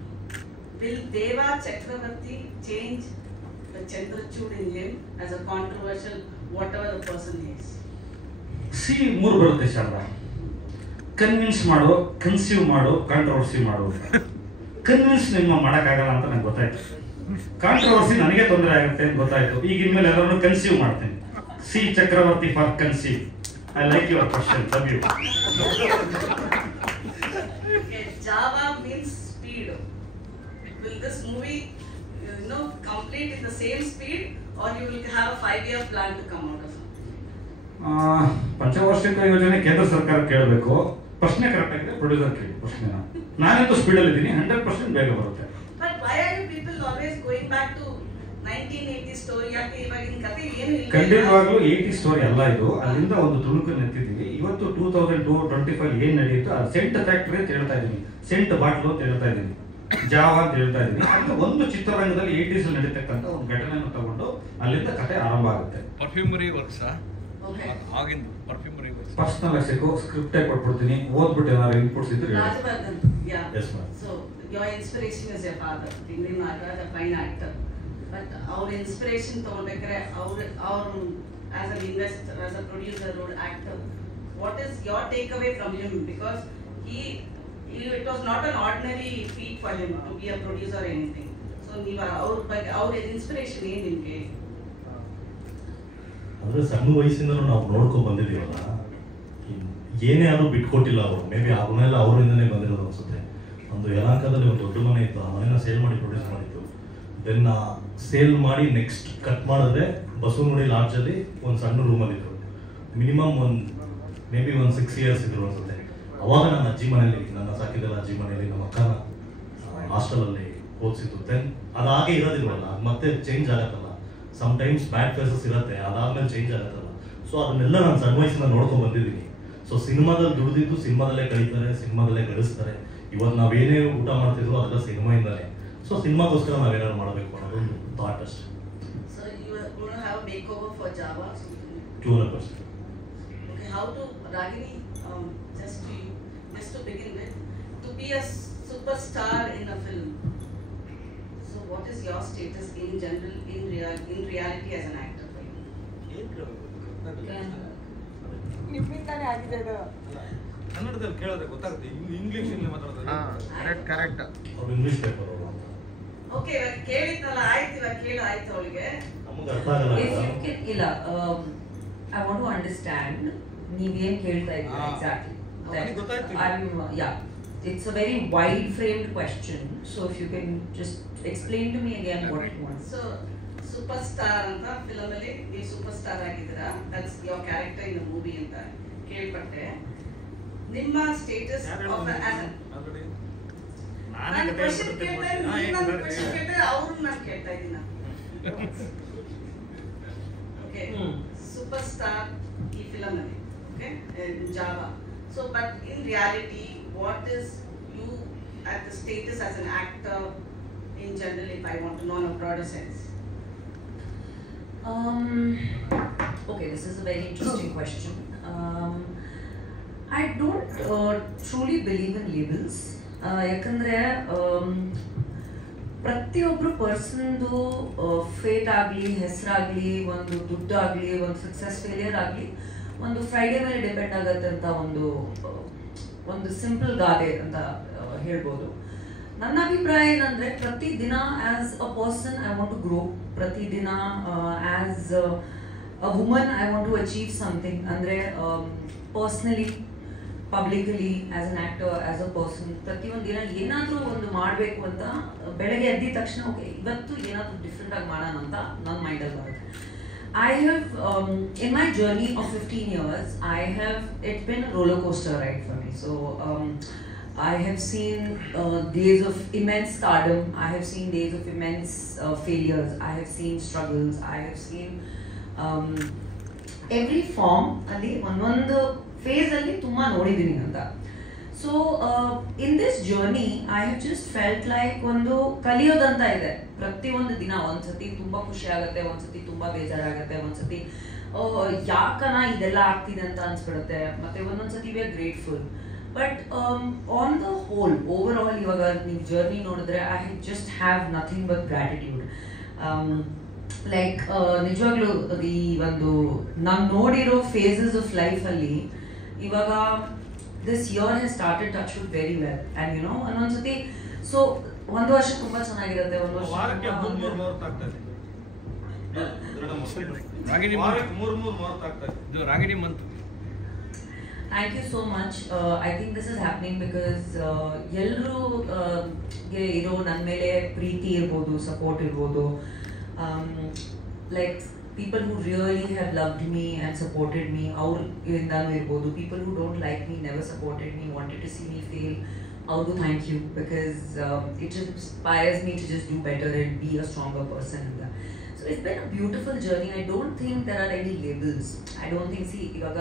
will Deva Chakravarthy change the Chandrachud in him as a controversial whatever the person is? C 3 ಬರುತ್ತೆ ಶಾರದಾ. ಕನ್ವಿನ್ಸ್ ಮಾಡು, ಕನ್ಸ್ಯೂವ್ ಮಾಡು, ಕಾಂಟ್ರವರ್ಸಿ ಮಾಡು. ಕನ್ವಿನ್ಸ್ ನಿಮ್ಮ ಮಾಡೋಕ್ಕಾಗಲ್ಲ ಅಂತ ನಂಗೆ ಗೊತ್ತಾಯ್ತು. ಕಾಂಟ್ರವರ್ಸಿ ನನಗೆ ತೊಂದರೆ ಆಗುತ್ತೆ ಅಂತ ಗೊತ್ತಾಯ್ತು. ಈಗ ಇನ್ಮೇಲೆ ಎಲ್ಲರನ್ನು ಕನ್ಸ್ಯೂವ್ ಮಾಡ್ತೇನೆ. C Chakravarthy for confuse. I like your question. Love you. Java means speed. Will this movie, complete in the same speed, or you will have a 5-year plan to come out of it? ಪಂಚವಾರ್ಷಿಕ ಯೋಜನೆ ಕೇಂದ್ರ ಸರ್ಕಾರ ಕೇಳಬೇಕು. ಪ್ರಶ್ನೆ ಕರೆಕ್ಟ್ ಆಗಿದೆ, ಪ್ರೊಡ್ಯೂಸರ್ ಕೇಳಿ ಪ್ರಶ್ನೆನ. ನಾನಂತೂ ಸ್ಪೀಡಲ್ಲಿ ಇದ್ದೀನಿ, 100% ಬೇಗ ಬರುತ್ತೆ. But why are you people always going back to 1980 story? ಯಾಕೆ ಇವಾಗಿನ ಕಥೆ ಏನು ಇಲ್ಲ? ಖಂಡಿತವಾಗ್ಲೂ 80 ಸ್ಟೋರಿ ಅಲ್ಲ ಇದು. ಅಲ್ಲಿಂದ ಒಂದು ತುಣುಕು ನೆತ್ತಿದ್ದೀವಿ. ಇವತ್ತು 2025 ಏನ್ ನಡೆಯುತ್ತೋ ಅದು ಸೆಂಟ್ ಫ್ಯಾಕ್ಟರಿ ಅಂತ ಹೇಳ್ತಾ ಇದ್ದೀನಿ, ಸೆಂಟ್ ಬಾಟ್ಲು ಅಂತ ಹೇಳ್ತಾ ಇದ್ದೀನಿ, ಜಾವ ಅಂತ ಹೇಳ್ತಾ ಇದ್ದೀನಿ. ಅದು ಒಂದು ಚಿತ್ರರಂಗದಲ್ಲಿ 80s ನಡೀತಕ್ಕಂಥ ಒಂದು ಘಟನೆಯನ್ನು ತಗೊಂಡು ಅಲ್ಲಿಂದ ಕಥೆ ಆರಂಭ ಆಗುತ್ತೆ. ಪರ್ಫ್ಯೂಮರಿ ವರ್ಕ್ಸ್ ಆಗಿಂದು ಪರ್ಫ್ಯೂಮರಿ ವರ್ಕ್ಸ್ ಪರ್ಸನಲ್ ಸಿಗೋ ಸ್ಕ್ರಿಪ್ಟೇ ಕೊಟ್ಬಿಡ್ತೀನಿ, ಓದ್ಬಿಟ್ಟು ಏನಾದ್ರು ಇನ್ಪುಟ್ಸ್ ಇದ್ರೆ Rajyavardhan, Yes, ma'am. So your inspiration is your father. Pinglin Nagaraj, a fine actor. But our inspiration ತಗೊಳ್ಬೇಕಾದ್ರೆ ಅವರು as an investor, as a producer or actor, what is your takeaway from him? Because it was not an ordinary feat for him to be a producer or anything. So ನೀವು ಅವ್ರ ಇನ್ಸ್ಪಿರೇಷನ್ ಏನು ನಿಮಗೆ? ಅಂದರೆ ಸಣ್ಣ ವಯಸ್ಸಿಂದಲೂ ನಾವು ನೋಡ್ಕೊಂಡು ಬಂದಿದ್ದೀವಲ್ಲ, ಏನೇ ಆದರೂ ಬಿಟ್ಕೊಟ್ಟಿಲ್ಲ ಅವರು. ಮೇ ಬಿ ಆ ಗುಣ ಎಲ್ಲ ಅವರಿಂದನೇ ಬಂದಿರೋದು ಅನಿಸುತ್ತೆ. ಒಂದು ಯಲಹಂಕದಲ್ಲಿ ಒಂದು ದೊಡ್ಡ ಮನೆ ಇತ್ತು, ಆ ಮನೆನ ಸೇಲ್ ಮಾಡಿ ಪ್ರೊಡ್ಯೂಸ್ ಮಾಡಿತ್ತು. ದೆನ್ ಸೇಲ್ ಮಾಡಿ ನೆಕ್ಸ್ಟ್ ಕಟ್ ಮಾಡಿದ್ರೆ ಬಸವನಗುಡಿ ಲಾಡ್ಜಲ್ಲಿ ಒಂದು ಸಣ್ಣ ರೂಮಲ್ಲಿದ್ದರು. ಮಿನಿಮಮ್ ಮೇ ಬಿ 6 years ಇದ್ರು ಅನಿಸುತ್ತೆ. ಅವಾಗ ನನ್ನ ಅಜ್ಜಿ ಮನೇಲಿ, ನನ್ನ ಸಾಕಿದ್ದೆಲ್ಲ ಅಜ್ಜಿ ಮನೇಲಿ, ನಮ್ಮ ಅಕ್ಕನ ಹಾಸ್ಟೆಲಲ್ಲಿ ಓದಿಸಿದ್ದು. ದೆನ್ ಅದಾಗೆ ಇರೋದಿಲ್ವಲ್ಲ, ಅದು ಮತ್ತೆ ಚೇಂಜ್ ಆಗತ್ತಲ್ಲ. ಸಮ್ಟೈಮ್ಸ್ ಬ್ಯಾಡ್ ಫೇಸಸ್ ಇರುತ್ತೆ, ಅದಾದ್ಮೇಲೆ ಚೇಂಜ್ ಆಗತ್ತಲ್ಲ. ಸೊ ಅದನ್ನೆಲ್ಲ ನಾನು ಸಣ್ಣ ವಯಸ್ಸಿಂದ ನೋಡ್ಕೊಂಡು ಬಂದಿದ್ದೀನಿ. ಸೊ ಸಿನಿಮಾದಲ್ಲಿ ದುಡಿದಿದ್ದು ಸಿನಿಮಾದಲ್ಲೇ ಕಳೀತಾರೆ, ಸಿನಿಮಾದಲ್ಲೇ ಗಳಿಸ್ತಾರೆ. ಇವತ್ತು ನಾವೇನೇ ಊಟ ಮಾಡ್ತಿದ್ರು ಅದೆಲ್ಲ ಸಿನಿಮಾಯಿಂದಲೇ. ಸೊ ಸಿನಿಮಾಗೋಸ್ಕರ ನಾವೇನಾದ್ರು ಮಾಡಬೇಕು ಅನ್ನೋದು ಒಂದು ಥಾಟ್ ಅಷ್ಟೇ. So you are going to have a makeover for Java? 200%. Okay, how to, Ragini, just to begin with, to be a superstar in a film, so what is your status in general, in reality as an actor for you? ಕನ್ನಡದಲ್ಲಿ ಕೇಳಿದ್ರೆ ಗೊತ್ತಾಗುತ್ತೆ, ಇಂಗ್ಲಿಷ್ ಕರೆಕ್ಟ್. ಅವ್ರು ಇಂಗ್ಲೀಷ್ ಪೇಪರ್ ಅವರು ಅಂತ. ಓಕೆ, ಇವಾಗ ಕೇಳಿದ್ನಲ್ಲ, ಆಯ್ತು, ಇವಾಗ ಕೇಳು, ಆಯ್ತು ಅವಳಿಗೆ. ನಮಗೆ ಅರ್ಥ ಆಗಲ್ಲ. ಇಲ್ಲ, ಐ ವಾಂಟ್ ಟು ಅಂಡರ್ಸ್ಟ್ಯಾಂಡ್ ನೀವೇನ್ ಕೇಳ್ತಾ ಇದ್ದೀರಾ exactly. It's a very wide framed question, so if you can just explain to me again what you want. So superstar ಅಂತ ಫಿಲಮ್ ಅಲ್ಲಿ ನೀವು ಸೂಪರ್ ಸ್ಟಾರ್ ಆಗಿದ್ದೀರಾ, that's your character in the movie ಅಂತ ಕೇಳ್ಪಟ್ಟೆ. ನಿಮ್ಮ ಸ್ಟೇಟಸ್ ನಾನು ಕ್ವೆಶ್ಚನ್ ಕೇಳ್ತಾ ಅವ್ರನ್ನ ನಾನು ಕೇಳ್ತಾ ಇದ್ದೀನ. ಓಕೆ, ಸೂಪರ್ ಸ್ಟಾರ್ ಈ ಫಿಲಮ್ ಅಲ್ಲಿ, okay, Java. So but in reality, what is you at the status as an actor in general, if I want to know in a broader sense? Okay, this is a very interesting question. I don't truly believe in labels. ಯಾಕಂದರೆ ಪ್ರತಿಯೊಬ್ಬರು ಪರ್ಸನ್ದು ಫೇಟ್ ಆಗಲಿ, ಹೆಸರಾಗಲಿ, ಒಂದು ದುಡ್ಡಾಗಲಿ, ಒಂದು ಸಕ್ಸಸ್ ಫೇಲಿಯರ್ ಆಗಲಿ, ಒಂದು ಫ್ರೈಡೆ ಮೇಲೆ ಡಿಪೆಂಡ್ ಆಗುತ್ತೆ ಅಂತ ಒಂದು ಸಿಂಪಲ್ ಗಾದೆ ಅಂತ ಹೇಳ್ಬೋದು. ನನ್ನ ಅಭಿಪ್ರಾಯ ಏನಂದರೆ, ಪ್ರತಿದಿನ as a person I want to grow. ಪ್ರತಿದಿನ as a woman, I want to achieve something. Andre personally, publicly, as an actor, as a person, ಪ್ರತಿಯೊಂದು ದಿನ ಏನಾದರೂ ಒಂದು ಮಾಡಬೇಕು ಅಂತ ಬೆಳಗ್ಗೆ ಎದ್ದಿದ ತಕ್ಷಣ ಓಕೆ ಇವತ್ತು ಏನಾದರೂ ಡಿಫ್ರೆಂಟ್ ಆಗಿ ಮಾಡೋಣ ಅಂತ ನನ್ನ ಮೈಂಡಲ್ಲಿ ಬರುತ್ತೆ. I have, in my journey of 15 years, it's been a roller coaster ride for me. So I have seen days of immense stardom, I have seen days of immense failures, I have seen struggles, I have seen every form, ಅಲ್ಲಿ ಒಂದೊಂದು ಫೇಸ್ ಅಲ್ಲಿ ತುಂಬಾ ನೋಡಿದ್ದೀನಿ ಅಂತ. So in this journey I have just felt like ಒಂದು ಕಲಿಯೋದಂತ ಇದೆ. ಪ್ರತಿಯೊಂದು ದಿನ ಒಂದ್ಸತಿ ತುಂಬಾ ಖುಷಿ ಆಗುತ್ತೆ, ಒಂದ್ಸತಿ ತುಂಬಾ ಬೇಜಾರಾಗುತ್ತೆ, ಒಂದ್ಸತಿ ಯಾಕನ ಇದೆಲ್ಲ ಆಗ್ತಿದೆ ಅಂತ ಅನ್ಸ್ಬಿಡುತ್ತೆ, ಮತ್ತೆ ಒಂದೊಂದ್ಸತಿ we are grateful. But on the whole overall ಇವಾಗ ನೀವು ಜರ್ನಿ ನೋಡಿದ್ರೆ I just have nothing but gratitude. Like ನಿಜವಾಗ್ಲೂ ಈ ಒಂದು ನಾನು ನೋಡಿರೋ ಫೇಸಸ್ ಆಫ್ ಲೈಫಲ್ಲಿ ಇವಾಗ this year has started touchwood very well, and you know ಒಂದೊಂದ್ಸತಿ ಸೊ ಒಂದು ವರ್ಷ ತುಂಬಾ ಚೆನ್ನಾಗಿರುತ್ತೆ, ಒಂದು ವರ್ಷ ವಾರಕ್ಕೆ 3 ಮುಹೂರ್ತ ಆಗ್ತದೆ. ರಾಗಿಣಿ ವಾರಕ್ಕೆ 3 ಮುಹೂರ್ತ ಆಗ್ತದೆ. ಇದು Ragini month. Thank you so much. I think this is happening because ಎಲ್ಲರೂ ಇರೋ ನನ್ನ ಮೇಲೆ ಪ್ರೀತಿ ಇರ್ಬೋದು, ಸಪೋರ್ಟ್ ಇರ್ಬೋದು, like people who really have loved me and supported me, ಅವ್ರಿಂದಾನು ಇರ್ಬೋದು, people who don't like me, never supported me, wanted to see me fail, also thank you, because it inspires me to just do better and be a stronger person. So it's been a beautiful journey. I don't think there are any labels. I don't think, see, ಇವಾಗ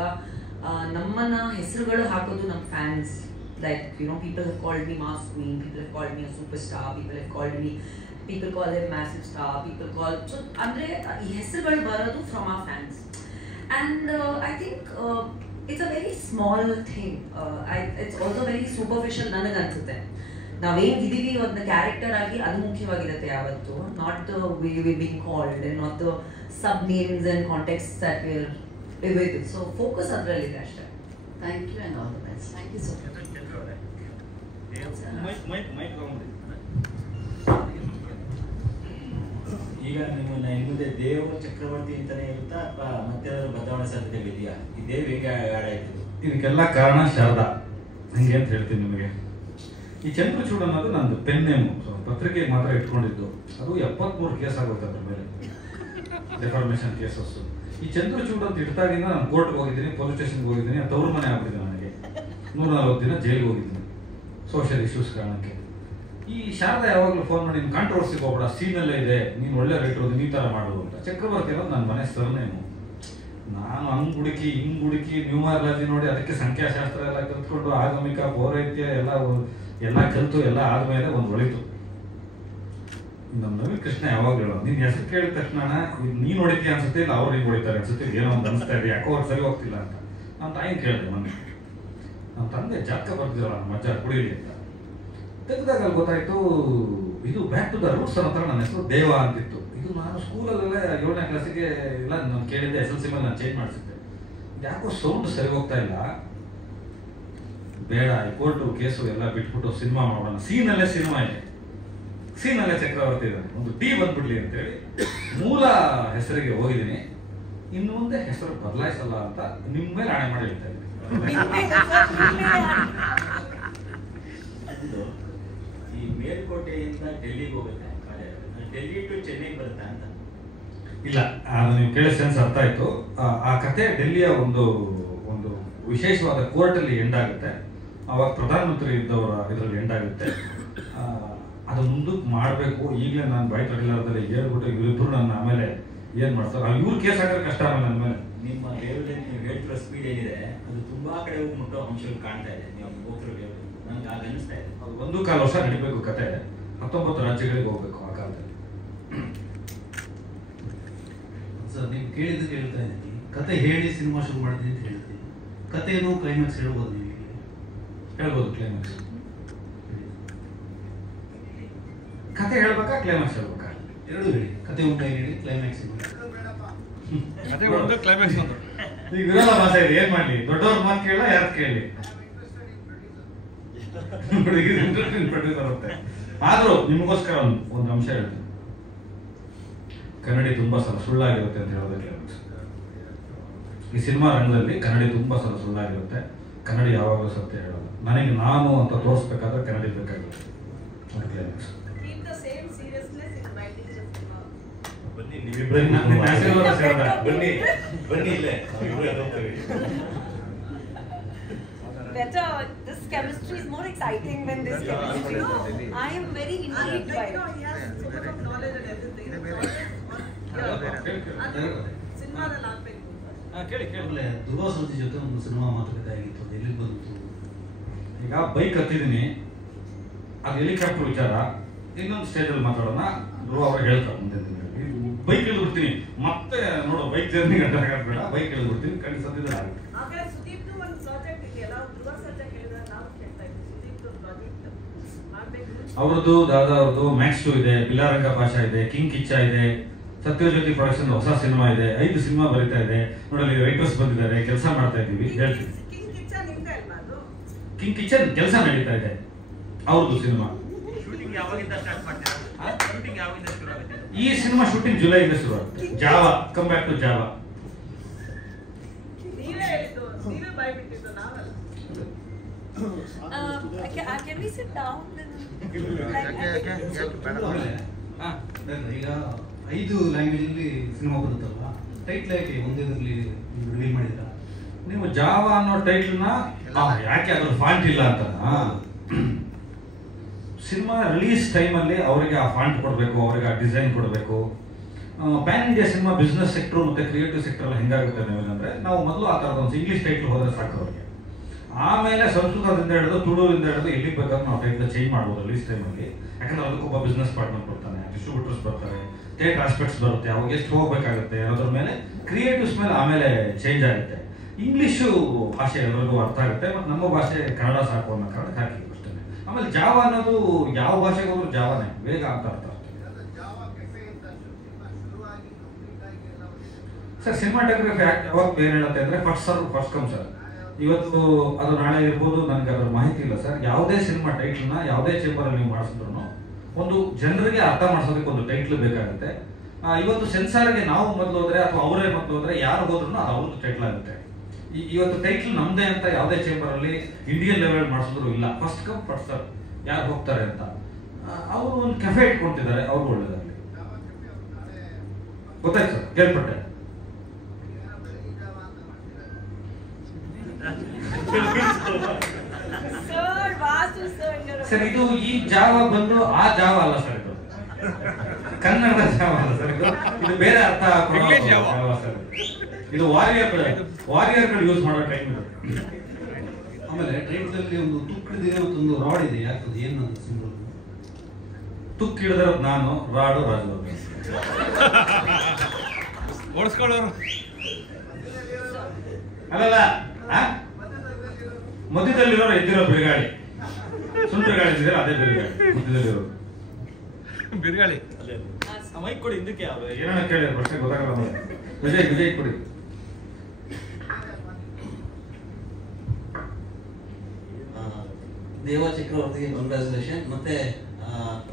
ನಮ್ಮನ್ನ ಹೆಸರುಗಳು ಹಾಕೋದು ನಮ್ಮ fans. Like, you know, people have called me Mass Queen, people have called me a superstar, people call him massive star, so andre ee hesarugalu barodu from our fans, and I think it's a very small thing. It's also very superficial ನನಗೆ ಅನ್ಸುತ್ತೆ. ನಾವೇನ್ ಇದೀವಿ ಒಂದು ಕ್ಯಾರೆಕ್ಟರ್ ಆಗಿ ಅದು ಮುಖ್ಯವಾಗಿರುತ್ತೆ ಯಾವತ್ತು, not the way we're being called and not the sub names and contexts that we're with. So focus ಅದ್ರಲ್ಲಿದೆ ಅಷ್ಟೇ. Thank you and all the best. Thank you so much. ಈಗ ನಿಮ್ಮನ್ನ ಹಿಂದೆ ದೇವ ಚಕ್ರವರ್ತಿ ಅಂತಾನೆ ಇರುತ್ತಾ ಅಥವಾ ಮತ್ತೆ ಬದಲಾವಣೆ ಸಾಧ್ಯತೆಗಳಿದೆಯಾ? ಈ ದೇವ್ ಹೇಗೆ ಆಡಾಯ್ತು? ಇದಕ್ಕೆಲ್ಲ ಕಾರಣ ಶಾರದಾ. ಹಂಗೆ ಅಂತ ಹೇಳ್ತೀನಿ ನಿಮಗೆ. ಈ ಚಂದ್ರಚೂಡ್ ಅನ್ನೋದು ನಂದು ಪೆನ್ ನೇಮು, ಪತ್ರಿಕೆಗೆ ಮಾತ್ರ ಇಟ್ಕೊಂಡಿದ್ದು. ಅದು 73 ಕೇಸ್ ಆಗುತ್ತೆ ಅದ್ರ ಮೇಲೆ, ಡೆಫಾರ್ಮೇಷನ್ ಕೇಸಸ್. ಈ ಚಂದ್ರಚೂಡ್ ಅಂತ ಇಡ್ತಾಗಿಂದ ನಾನು ಕೋರ್ಟ್ಗೆ ಹೋಗಿದ್ದೀನಿ, ಪೊಲೀಸ್ ಸ್ಟೇಷನ್ಗೆ ಹೋಗಿದ್ದೀನಿ, ತವರು ಮನೆ ಆಗ್ಬಿಟ್ಟಿದೆ ನನಗೆ. 140 ದಿನ ಜೈಲಿಗೆ ಹೋಗಿದ್ದೀನಿ ಸೋಷಿಯಲ್ ಇಶ್ಯೂಸ್ ಕಾರಣಕ್ಕೆ. ಈ ಶಾರದಾ ಯಾವಾಗಲೂ ಫೋನ್ ಮಾಡಿ ನೀನು ಕಾಂಟ್ರವರ್ಸಿಗೆ ಹೋಗ್ಬೇಡ, ಸೀನಲ್ಲೇ ಇದೆ, ನೀನು ಒಳ್ಳೆ ರೈಟರ್, ಈ ಥರ ಮಾಡೋದು ಅಂತ. ಚಕ್ರವರ್ತಿ ಅನ್ನೋದು ನನ್ನ ಮನೆ ಸರ್ನೇಮು. ನಾನು ಹಂಗೆ ಹುಡುಕಿ ಹಿಂಗೆ ಹುಡುಕಿ ನ್ಯೂಮರಾಲಜಿ ನೋಡಿ ಅದಕ್ಕೆ ಸಂಖ್ಯಾಶಾಸ್ತ್ರ ಎಲ್ಲ ಕಲ್ತ್ಕೊಂಡು ಆಗಮಿಕ ಪೌರೈತ್ಯ ಎಲ್ಲ ಕಲಿತು ಎಲ್ಲ ಆದಮೇಲೆ ಒಂದು ಒಳಿತು. ನಮ್ಮ ನವೀನ್ ಕೃಷ್ಣ ಯಾವಾಗ ಹೇಳೋದು, ನೀನು ಹೆಸರು ಕೇಳಿದ ತಕ್ಷಣ ನೀನು ಹೊಡಿತೀಯ ಅನ್ಸುತ್ತೆ, ಇಲ್ಲ ಅವ್ರು ಹಿಂಗೆ ಹೊಡಿತಾರೆ ಅನ್ಸುತ್ತೆ, ಏನೋ ಒಂದು ಅನಿಸ್ತಾ ಇದೆ, ಯಾಕೋ ಅವ್ರು ಸರಿ ಹೋಗ್ತಿಲ್ಲ ಅಂತ. ನಮ್ಮ ತಾಯಿನ ಕೇಳಿದೆ ಮೊನ್ನೆ, ನಮ್ಮ ತಂದೆ ಜಾತಕ ಬರ್ತಿದ್ರಲ್ಲ ನಮ್ಮ ಅಜ್ಜ ಕುಡೀಲಿ ಅಂತ. ತೆಗೆದಾಗ ಅಲ್ಲಿ ಗೊತ್ತಾಯ್ತು, ಇದು ಬ್ಯಾಕ್ ಟು ದ ರೂಟ್ಸ್ ಅನ್ನೋ ನನ್ನ ಹೆಸರು ದೇವ ಅಂತಿತ್ತು. ಇದು ನಾನು ಸ್ಕೂಲಲ್ಲೆಲ್ಲ 7ನೇ ಕ್ಲಾಸಿಗೆ ಎಲ್ಲ ನಾನು ಕೇಳಿದ್ದೆ, SLC ಮೇಲೆ ನಾನು ಚೇಂಜ್ ಮಾಡಿಸಿದ್ದೆ. ಯಾಕೋ ಸೌಂಡ್ ಸರಿ ಹೋಗ್ತಾ ಇಲ್ಲ, ಬೇಡ ಈ ಕೋರ್ಟು ಕೇಸು ಎಲ್ಲ ಬಿಟ್ಬಿಟ್ಟು ಸಿನಿಮಾ ಮಾಡೋಣ. ಸೀನಲ್ಲೇ ಸಿನಿಮಾ ಇದೆ, ಸೀನಲ್ಲೇ ಚಕ್ರವರ್ತಿ ಇದ್ದಾನೆ, ಒಂದು ಟಿ ಬಂದ್ಬಿಡ್ಲಿ ಅಂತೇಳಿ ಮೂಲ ಹೆಸರಿಗೆ ಹೋಗಿದ್ದೀನಿ. ಇನ್ನು ಮುಂದೆ ಹೆಸರು ಬದಲಾಯಿಸಲ್ಲ ಅಂತ ನಿಮ್ಮ ಮೇಲೆ ಆಣೆ ಮಾಡಿ ಹೇಳ್ತಾ ಇದ್ದೀನಿ. ಈ ಮೇಲ್ಕೋಟೆಯಿಂದ ಡೆಲ್ಲಿಗೆ ಹೋಗುತ್ತೆ, ಡೆಲ್ಲಿ ಟು ಚೆನ್ನೈಗೆ ಬರುತ್ತೆ ಅಂತ? ಇಲ್ಲ, ಅದು ನೀವು ಕೇಳಿದ ಸೆನ್ಸ್ ಅರ್ಥ ಆಯ್ತು. ಆ ಕತೆ ಡೆಲ್ಲಿಯ ಒಂದು ಒಂದು ವಿಶೇಷವಾದ ಕೋರ್ಟಲ್ಲಿ ಎಂಡ್ ಆಗುತ್ತೆ. ಅವಾಗ ಪ್ರಧಾನಮಂತ್ರಿ ಇದ್ದವರ ಇದರಲ್ಲಿ ಎಂಡ್ ಆಗುತ್ತೆ. ಅದು ಮುಂದಕ್ಕೆ ಮಾಡಬೇಕು. ಈಗಲೇ ನಾನು ಬಾಯಿ ತಡಿಲಾರದಲ್ಲಿ ಹೇಳ್ಬಿಟ್ಟು ಇವರಿಬ್ಬರು ನನ್ನ ಆಮೇಲೆ ಏನು ಮಾಡ್ತಾರೆ, ಇವ್ರು ಕೇಸ್ ಹಾಕಿದ್ರೆ ಕಷ್ಟ ಆಮೇಲೆ ನನ್ನ ಮೇಲೆ. ನಿಮ್ಮ ಲೇವಲಲ್ಲಿ ನೀವು ಹೇಳ್ತಿರೋ ಸ್ಪೀಡ್ ಏನಿದೆ ಅದು ತುಂಬಾ ಕಡೆ ಹೋಗಿ ಮುಟ್ಟೋ ಅಂಶಗಳು ಕಾಣ್ತಾ ಇದೆ. ನೀವು ಹೋಗ್ತಿರೋ ಲೇವಲ್ ನನಗೆ ಆಗ ಅನಿಸ್ತಾ ಇದೆ. ಅದು 1.25 ವರ್ಷ ನಡಿಬೇಕು ಕತೆ. 19 ರಾಜ್ಯಗಳಿಗೆ ಹೋಗ್ಬೇಕು ಆ ಕಾಲದಲ್ಲಿ. ಸರ್, ನೀವು ಕೇಳಿದ್ದಕ್ಕೆ ಹೇಳ್ತಾ ಇದ್ದೀನಿ, ಕತೆ ಹೇಳಿ ಸಿನಿಮಾ ಶುರು ಮಾಡಿದ್ರಿ ಅಂತ ಹೇಳ್ತೀನಿ. ಕತೆಯನ್ನು ಕ್ಲೈಮ್ಯಾಕ್ಸ್ ಹೇಳ್ಬೋದು, ನೀವು ಹೇಳ್ಬೋದು ಕ್ಲೈಮ್ಯಾಕ್ಸ್. ಕತೆ ಹೇಳ್ಬೇಕಾ ಕ್ಲೈಮ್ಯಾಕ್ಸ್ ಹೇಳ್ಬೇಕಾ? ಎರಡು ಹೇಳಿ. ಕತೆ ಉಂಟ ಹೇಳಿ, ಕ್ಲೈಮ್ಯಾಕ್ಸ್ ಕತೆ ಒಂದು ಕ್ಲೈಮ್ಯಾಕ್ಸ್ ಒಂದು. ಈಗ ವಿರೋಧ ಭಾಷೆ ಇದೆ, ಏನ್ ಮಾಡ್ಲಿ? ದೊಡ್ಡವ್ರ ಮಾತು ಕೇಳ, ಯಾರು ಕೇಳಿ? ಬರುತ್ತೆ. ಆದ್ರೂ ನಿಮಗೋಸ್ಕರ ಒಂದು ಅಂಶ ಹೇಳ್ತೀನಿ. ಕನ್ನಡಿ ತುಂಬಾ ಸಲ ಸುಳ್ಳಾಗಿರುತ್ತೆ ಅಂತ ಹೇಳೋದಕ್ಕೆ ಈ ಸಿನಿಮಾ ರಂಗದಲ್ಲಿ ಕನ್ನಡಿ ತುಂಬ ಸಲ ಸುಳ್ಳಾಗಿರುತ್ತೆ, ಕನ್ನಡಿ ಯಾವಾಗಲೂ ಸತ್ಯ ಹೇಳಲ್ಲ. ನನಗೆ ನಾನು ಅಂತ ತೋರಿಸ್ಬೇಕಾದ್ರೆ ಕನ್ನಡಿ ಬೇಕಾಗುತ್ತೆ. ಬನ್ನಿ ನೀವಿಬ್ಬರೇ ಬನ್ನಿ ಬನ್ನಿ ಇಲ್ಲೇ Better, this chemistry is more exciting than this chemistry. I am very intrigued by it. He has so much of knowledge and everything. ಸಿನಿಮಾದಲ್ಲಿ ಆಗ್ಬೇಕು. ಆಮೇಲೆ ದುರ್ವಾಸತಿ ಜೊತೆ ಒಂದು ಸಿನಿಮಾ ಮಾತುಕತೆ ಆಗಿತ್ತು, ಅದು ಎಲ್ಲಿ ಬಂತು? ಈಗ ಬೈಕ್ ಹತ್ತಿದ್ದೀನಿ, ಅದು ಹೆಲಿಕಾಪ್ಟರ್ ವಿಚಾರ ಇನ್ನೊಂದು ಸ್ಟೇಜಲ್ಲಿ ಮಾತಾಡೋಣ. ಧ್ರುವ ಅವ್ರಿಗೆ ಹೇಳ್ತಾರೆ ಮುಂದೆ ಬೈಕ್ ಇಳಿದ್ಬಿಡ್ತೀನಿ, ಮತ್ತೆ ನೋಡೋ ಬೈಕ್ ಜರ್ನಿ ಗಂಟೆ ಬೇಡ, ಬೈಕ್ ಇಳಿದ್ಬಿಡ್ತೀನಿ, ಕಣ್ಣು ಸತ್ತಿದ್ರೆ ಆಗುತ್ತೆ. ಆಮೇಲೆ ಸುದೀಪ್ದು ಒಂದು ಪ್ರಾಜೆಕ್ಟ್ ಇದೆಯಲ್ಲ, ಧ್ರುವ ಸರ್ಜಾ ಕೇಳಿದ್ರೆ ನಾವು ಕೇಳ್ತಾ ಇದ್ವಿ ಸುದೀಪ್ದು ಪ್ರಾಜೆಕ್ಟ್ ಮಾಡಬೇಕು. ಅವ್ರದ್ದು ದಾದಾ ಅವ್ರದ್ದು ಮ್ಯಾಕ್ಸ್ 2 ಇದೆ, ಬಿಲ್ಲಾರಂಗ ಭಾಷಾ ಇದೆ, ಕಿಂಗ್ ಕಿಚ್ಚ ಇದೆ, ಸತ್ಯಜ್ಯೋತಿ ಪ್ರೊಡಕ್ಷನ್ ಹೊಸ ಸಿನಿಮಾ ಇದೆ, 5 ಸಿನಿಮಾ ಬರೀತಾ ಇದೆ. ನೋಡಲಿ ರೈಟರ್ಸ್ ಬಂದಿದ್ದಾರೆ, ಕೆಲಸ ಮಾಡ್ತಾ ಇದ್ದೀವಿ. ಹೇಳ್ತೀವಿ ಕಿಂಗ್ ಕಿಚ್ಚನ್ ನಿಮ್ದೆ ಅಲ್ವಾ ಅದು? ಕಿಂಗ್ ಕಿಚನ್ ಕೆಲಸ ನಡೀತಾ ಇದೆ, ಅವ್ರದ್ದು ಸಿನಿಮಾ. ಶೂಟಿಂಗ್ ಯಾವಾಗಿಂದ ಸ್ಟಾರ್ಟ್ ಮಾಡ್ತೀರಾ? ಶೂಟಿಂಗ್ ಯಾವಾಗಿಂದ ಶುರು ಆಗುತ್ತೆ? ಈ ಸಿನಿಮಾ ಶೂಟಿಂಗ್ ಜುಲೈಯಿಂದ ಶುರು ಆಗುತ್ತೆ. Java, come back to Java. ನೀವೇ ಹೇಳಿದ್ದು, ನೀವೇ ಬಾಯ್ಬಿಟ್ಟಿದ್ದು, ನಾವಲ್ಲ. Can we sit down? ಆಮೇಲೆ ಈಗ 5 ಲ್ಯಾಂಗ್ವೇಜಲ್ಲಿ ಸಿನಿಮಾ ಬರುತ್ತಲ್ವ, ಟೈಟ್ಲ್ ಯಾಕೆ ಒಂದೇದ್ರಲ್ಲಿ ರಿವೀಲ್ ಮಾಡಿದ್ರ? ನೀವು ಜಾವಾ ಅನ್ನೋ ಟೈಟ್ಲ್ನ ಯಾಕೆ ಅದ್ರ ಫಾಂಟ್ ಇಲ್ಲ ಅಂತ. ಸಿನಿಮಾ ರಿಲೀಸ್ ಟೈಮಲ್ಲಿ ಅವರಿಗೆ ಆ ಫಾಂಟ್ ಕೊಡಬೇಕು, ಅವರಿಗೆ ಆ ಡಿಸೈನ್ ಕೊಡಬೇಕು. PAN India cinema business sector ಮತ್ತು ಕ್ರಿಯೇಟಿವ್ ಸೆಕ್ಟರ್ ಎಲ್ಲ ಹೆಂಗಾಗುತ್ತೆ ನಾವೇನಂದ್ರೆ, ನಾವು ಮೊದಲು ಆ ಥರದ ಒಂದು ಇಂಗ್ಲೀಷ್ ಟೈಟ್ಲ್ ಹೋದ್ರೆ ಸಾಕು ಅವ್ರಿಗೆ. ಆಮೇಲೆ ಸಂಸ್ಕೃತದಿಂದ ಹಿಡಿದು ತುಳುವಿಂದ ಹಿಡಿದು ಎಲ್ಲಿಗೆ ಬೇಕಾದ್ರೂ ನಾವು ಟೈಟ್ಲ್ ಚೇಂಜ್ ಮಾಡ್ಬೋದು ರಿಲೀಸ್ ಟೈಮಲ್ಲಿ. ಯಾಕಂದ್ರೆ ಅದಕ್ಕೊಬ್ಬ ಬಿಸ್ನೆಸ್ ಪಾರ್ಟ್ನರ್ ಬರ್ತಾನೆ, ಡಿಸ್ಟ್ರಿಬ್ಯೂಟರ್ಸ್ ಬರ್ತಾರೆ, ಥಿಯೇಟರ್ ಆಸ್ಪೆಕ್ಟ್ಸ್ ಬರುತ್ತೆ, ಅವಾಗ ಎಷ್ಟು ಹೋಗ್ಬೇಕಾಗುತ್ತೆ ಅನ್ನೋದ್ರ ಮೇಲೆ, ಕ್ರಿಯೇಟಿವ್ಸ್ ಮೇಲೆ ಆಮೇಲೆ ಚೇಂಜ್ ಆಗುತ್ತೆ. ಇಂಗ್ಲೀಷು ಭಾಷೆ ಎಲ್ಲರಿಗೂ ಅರ್ಥ ಆಗುತ್ತೆ, ಮತ್ತು ನಮ್ಮ ಭಾಷೆ ಕನ್ನಡ ಸಾಕು ಅನ್ನೋ ಕಾರಣಕ್ಕೆ ಹಾಕಿ ಅಷ್ಟೇ. ಆಮೇಲೆ ಜಾವಾ ಅನ್ನೋದು ಯಾವ ಭಾಷೆಗೆ ಹೋದ್ರು ಜಾವಾನೇ ಬೇಗ ಅಂತ ಅರ್ಥ ಆಗ್ತದೆ. ಸರ್ ಸಿನಿಮಾಟೋಗ್ರಫಿ ಯಾವಾಗ ಏನು ಹೇಳುತ್ತೆ ಅಂದರೆ first serve first come sir. ಇವತ್ತು ಅದು ನಾಳೆ ಇರ್ಬೋದು, ನನಗೆ ಅದರ ಮಾಹಿತಿ ಇಲ್ಲ ಸರ್. ಯಾವುದೇ ಸಿನಿಮಾ ಟೈಟ್ಲ್ನ ಯಾವುದೇ ಚೇಂಬರಲ್ಲಿ ನೀವು ಮಾಡಿಸಿದ್ರು ಒಂದು ಜನರಿಗೆ ಅರ್ಥ ಮಾಡಿಸೋದಕ್ಕೆ ಒಂದು ಟೈಟ್ಲ್ ಬೇಕಾಗುತ್ತೆ. ಇವತ್ತು ಸೆನ್ಸಾರ್ಗೆ ನಾವು ಮೊದಲು ಹೋದ್ರೆ ಅಥವಾ ಅವರೇ ಮೊದಲು ಹೋದ್ರೆ ಯಾರು ಹೋದ್ರೂ ಅದು ಅವ್ರದ್ದು ಟೈಟ್ಲ್ ಆಗುತ್ತೆ. ಇವತ್ತು ಟೈಟ್ಲ್ ನಮ್ಮದೇ ಅಂತ ಯಾವುದೇ ಚೇಂಬರಲ್ಲಿ ಇಂಡಿಯನ್ ಲೆವೆಲ್ ಮಾಡಿಸಿದ್ರು ಇಲ್ಲ, ಫಸ್ಟ್ ಕಮ್ ಫಸ್ಟ್ ಸರ್ವ್ ಯಾರು ಹೋಗ್ತಾರೆ ಅಂತ. ಅವರು ಒಂದು ಕೆಫೆ ಇಟ್ಕೊಳ್ತಿದ್ದಾರೆ, ಅವ್ರು ಒಳ್ಳೇದಾಗಲಿ. ಗೊತ್ತಾಯ್ತು ಸರ್, ಕೇಳ್ಪಟ್ಟೆ. ಸರ್ ಇದು ಈ ಜಾವ ಬಂದು ಆ ಜಾವ ಅಲ್ಲ ಸರ್, ಇದು ಕನ್ನಡ ಜಾವ ಅಲ್ಲ ಸರ್, ಇದು ಬೇರೆ ಅರ್ಥ ಜಾವ ಸರ್. ಇದು ವಾರಿಯರ್ಗಳು ಯೂಸ್ ಮಾಡೋ ಟೈಮ್ ಇದು. ಆಮೇಲೆ ಟೈಟ್ಲಲ್ಲಿ ಒಂದು ತುಕ್ಕಿಡಿದೆ ಮತ್ತೊಂದು ರಾಡ್ ಇದೆ, ಯಾಕದು ಏನು ಸಿಂಬಲ್? ತುಕ್ಕು ಹಿಡಿದಿರೋದು ನಾನು, ರಾಡು ರಾಜವರ್ಧನ್. ಓಡಿಸ್ಕೊಳ್ಳೋರು ಅಲ್ಲಲ್ಲ, ಮಧ್ಯದಲ್ಲಿರೋರು ಎದ್ದಿರೋ ಬಿರುಗಾಳಿ, ಸುಂಟರ ಗಾಳಿ ಇದ್ರೆ ಅದೇ ಬಿರುಗಾಳಿ ಮಧ್ಯದಲ್ಲಿರೋರು. ಬಿರುಗಾಳಿ ಮೈಕ್ ಕೊಡಿ, ಹಿಂದಕ್ಕೆ ಏನೋ ಕೇಳಿ ಪ್ರಶ್ನೆ ಗೊತ್ತಾಗಲ್ಲ. ವಿಜಯ್ ಕೊಡಿ. ದೇವ ಚಕ್ರವರ್ತಿಗೆ ಕಂಗ್ರ್ಯಾಚುಲೇಷನ್. ಮತ್ತೆ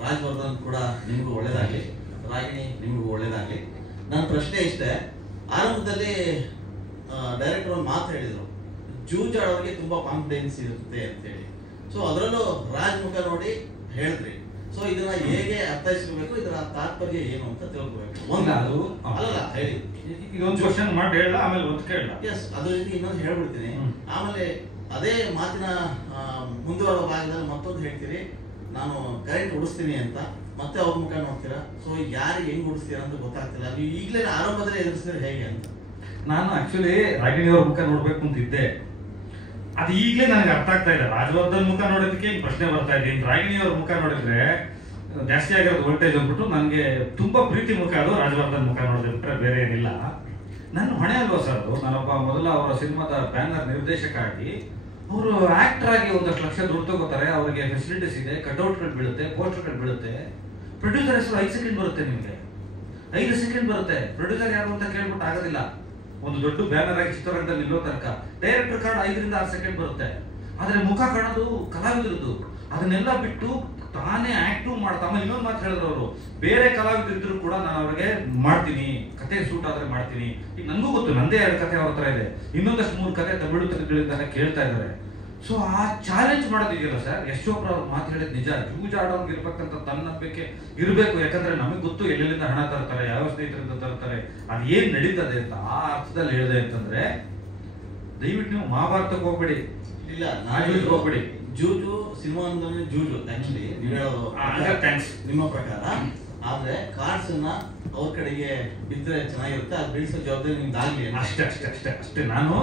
ರಾಜವರ್ಧನ್ ಕೂಡ ನಿಮಗೂ ಒಳ್ಳೇದಾಗಲಿ, ರಾಗಿಣಿ ನಿಮಗೂ ಒಳ್ಳೇದಾಗಲಿ. ನನ್ನ ಪ್ರಶ್ನೆ ಇಷ್ಟೇ, ಆರಂಭದಲ್ಲಿ ಡೈರೆಕ್ಟರ್ ಒಂದು ಮಾತು ಹೇಳಿದರು, ಜೂಜಾಡೋರಿಗೆ ತುಂಬಾ ಕಾನ್ಫಿಡೆನ್ಸ್ ಇರುತ್ತೆ ಅಂತೇಳಿ. ಸೊ ಅದರಲ್ಲೂ ರಾಜ್ ಮುಖ ನೋಡಿ ಹೇಳಿದ್ರಿ. ಸೊ ಇದನ್ನ ಹೇಗೆ ಅರ್ಥೈಸ್ಕೋಬೇಕು, ಇದರ ತಾತ್ಪರ್ಯ ಏನು ಅಂತ ತಿಳ್ಕೋಬೇಕು. ಅದು ಅಲ್ಲ ಹೇಳಿ, ಇದೊಂದು ಕ್ವಶನ್ ಮಾಡಿ ಹೇಳ, ಆಮೇಲೆ ಒಂದು ಕೇಳ. ಎಸ್, ಅದ್ರ ಜೊತೆ ಇನ್ನೊಂದು ಹೇಳ್ಬಿಡ್ತೀನಿ. ಆಮೇಲೆ ಅದೇ ಮಾತಿನ ಮುಂದುವರೆದ ಭಾಗದಲ್ಲಿ ಮತ್ತೊಂದು ಹೇಳ್ತೀರಿ, ನಾನು ಕರೆಂಟ್ ಉಡಿಸ್ತೀನಿ ಅಂತ, ಮತ್ತೆ ಅವ್ರ ಮುಖ ನೋಡ್ತೀರಾ. ಸೊ ಯಾರಿಗೆ ಹೆಂಗ್ ಉಡಿಸ್ತೀರಾ ಅಂತ ಗೊತ್ತಾಗ್ತಿಲ್ಲ. ನೀವು ಈಗಲೇ ಆರಂಭದಲ್ಲಿ ಎದುರಿಸಿದ್ರೆ ಹೇಗೆ ಅಂತ. ನಾನು ಆಕ್ಚುಲಿ ರಾಗಿಣಿಯವ್ರ ಮುಖ ನೋಡ್ಬೇಕು ಅಂತ ಇದ್ದೆ, ಅದು ಈಗಲೇ ನನಗೆ ಅರ್ಥ ಆಗ್ತಾ ಇದೆ. ರಾಜವರ್ಧನ್ ಮುಖ ನೋಡೋದಕ್ಕೆ ಪ್ರಶ್ನೆ ಬರ್ತಾ ಇದೆ, ರಾಗಿಣಿಯವ್ರ ಮುಖ ನೋಡಿದ್ರೆ ಜಾಸ್ತಿ ಆಗಿರೋದು ವೋಲ್ಟೇಜ್ ಅಂದ್ಬಿಟ್ಟು ನನಗೆ ತುಂಬಾ ಪ್ರೀತಿ ಮುಖ ಅದು. ರಾಜವರ್ಧನ್ ಮುಖ ನೋಡಿದ್ರೆ ಬೇರೆ ಏನಿಲ್ಲ. ನನ್ನ ಹೊಣೆ ಅಲ್ವಾ ಸರ್ ಅದು. ನಾನೊಬ್ಬ ಮೊದಲ ಅವರ ಸಿನಿಮಾದ ಬ್ಯಾನರ್ ನಿರ್ದೇಶಕ ಆಗಿ, ಅವರು ಆಕ್ಟರ್ ಆಗಿ ಒಂದಷ್ಟು ಲಕ್ಷ ದುಡ್ಡು ತಗೋತಾರೆ, ಅವರಿಗೆ ಫೆಸಿಲಿಟೀಸ್ ಇದೆ, ಕಟ್ಔಟ್ಗಳು ಬೀಳುತ್ತೆ, ಪೋಸ್ಟರ್ಗಳು ಬೀಳುತ್ತೆ. ಪ್ರೊಡ್ಯೂಸರ್ ಹೆಸರು 5 ಸೆಕೆಂಡ್ ಬರುತ್ತೆ, ನಿಮಗೆ 5 ಸೆಕೆಂಡ್ ಬರುತ್ತೆ. ಪ್ರೊಡ್ಯೂಸರ್ ಯಾರು ಅಂತ ಕೇಳ್ಬಿಟ್ಟು ಆಗೋದಿಲ್ಲ. ಒಂದು ದೊಡ್ಡ ಬ್ಯಾನರ್ ಆಗಿ ಚಿತ್ರರಂಗದಲ್ಲಿ ನಿಲ್ಲೋ ತನಕ ಡೈರೆಕ್ಟರ್ ಕಾರ್ಡ್ 5 ರಿಂದ 6 ಸೆಕೆಂಡ್ ಬರುತ್ತೆ. ಆದ್ರೆ ಮುಖ ಕಾಣೋದು ಕಲಾವಿದರದ್ದು. ಅದನ್ನೆಲ್ಲ ಬಿಟ್ಟು ತಾನೇ ಆಕ್ಟಿವ್ ಮಾಡ್ತಾ. ಆಮೇಲೆ ಇನ್ನೊಂದು ಮಾತು ಹೇಳಿದ್ರು ಅವರು, ಬೇರೆ ಕಲಾವಿದರು ಇದ್ರು ಕೂಡ ನಾನು ಅವ್ರಿಗೆ ಮಾಡ್ತೀನಿ, ಕತೆ ಸೂಟ್ ಆದ್ರೆ ಮಾಡ್ತೀನಿ. ಈಗ ನನಗೂ ಗೊತ್ತು, ನಂದೇ 2 ಕತೆ ಅವ್ರ ಹತ್ರ ಇದೆ, ಇನ್ನೊಂದಷ್ಟು 3 ಕತೆ ತಮಿಳುಗಳಿದ್ದಾರೆ ಕೇಳ್ತಾ ಇದ್ದಾರೆ. ಸೊ ಆ ಚಾಲೆಂಜ್ ಮಾಡೋದಿದೆಯಲ್ಲ ಸರ್, ಯಶೋಪ್ರ ಅವ್ರು ಮಾತು ಹೇಳಿದ್ ನಿಜ. ಜೂಜಾಡೋಂಗೆ ಇರ್ಬೇಕಂತ ತನ್ನ ನಂಬಿಕೆ ಇರಬೇಕು. ಯಾಕಂದ್ರೆ ನಮಗೆ ಗೊತ್ತು ಎಲ್ಲೆಲ್ಲಿಂದ ಹಣ ತರ್ತಾರೆ, ಯಾವ ಸ್ನೇಹಿತರಿಂದ ತರ್ತಾರೆ, ಅದು ಏನ್ ನಡೀತದೆ ಅಂತ. ಆ ಅರ್ಥದಲ್ಲಿ ಹೇಳಿದೆ ಅಂತಂದ್ರೆ ದಯವಿಟ್ಟು ನೀವು ಮಹಾಭಾರತಕ್ಕೆ ಹೋಗ್ಬೇಡಿ, ಇಲ್ಲ ನಾಟಕಕ್ಕೆ ಹೋಗ್ಬೇಡಿ. ಜೂಜು ಸಿನಿಮಾ ಅಂದ್ರೆ ಜೂಜು ಆಕ್ಚುಲಿ ನೀವು ಹೇಳೋದು ಥ್ಯಾಂಕ್ಸ್ ನಿಮ್ಮ ಪ್ರಕಾರ. ಆದ್ರೆ ಕಾರ್ಡ್ಸ್ ಅನ್ನ ಅವ್ರ ಕಡೆಗೆ ಬಿದ್ದರೆ ಚೆನ್ನಾಗಿರುತ್ತೆ, ಅದು ಬಿಡಿಸೋ ಜವಾಬ್ದಾರಿ ನಿಮ್ದಾಗ್ಲಿ. ಅಷ್ಟೇ. ನಾನು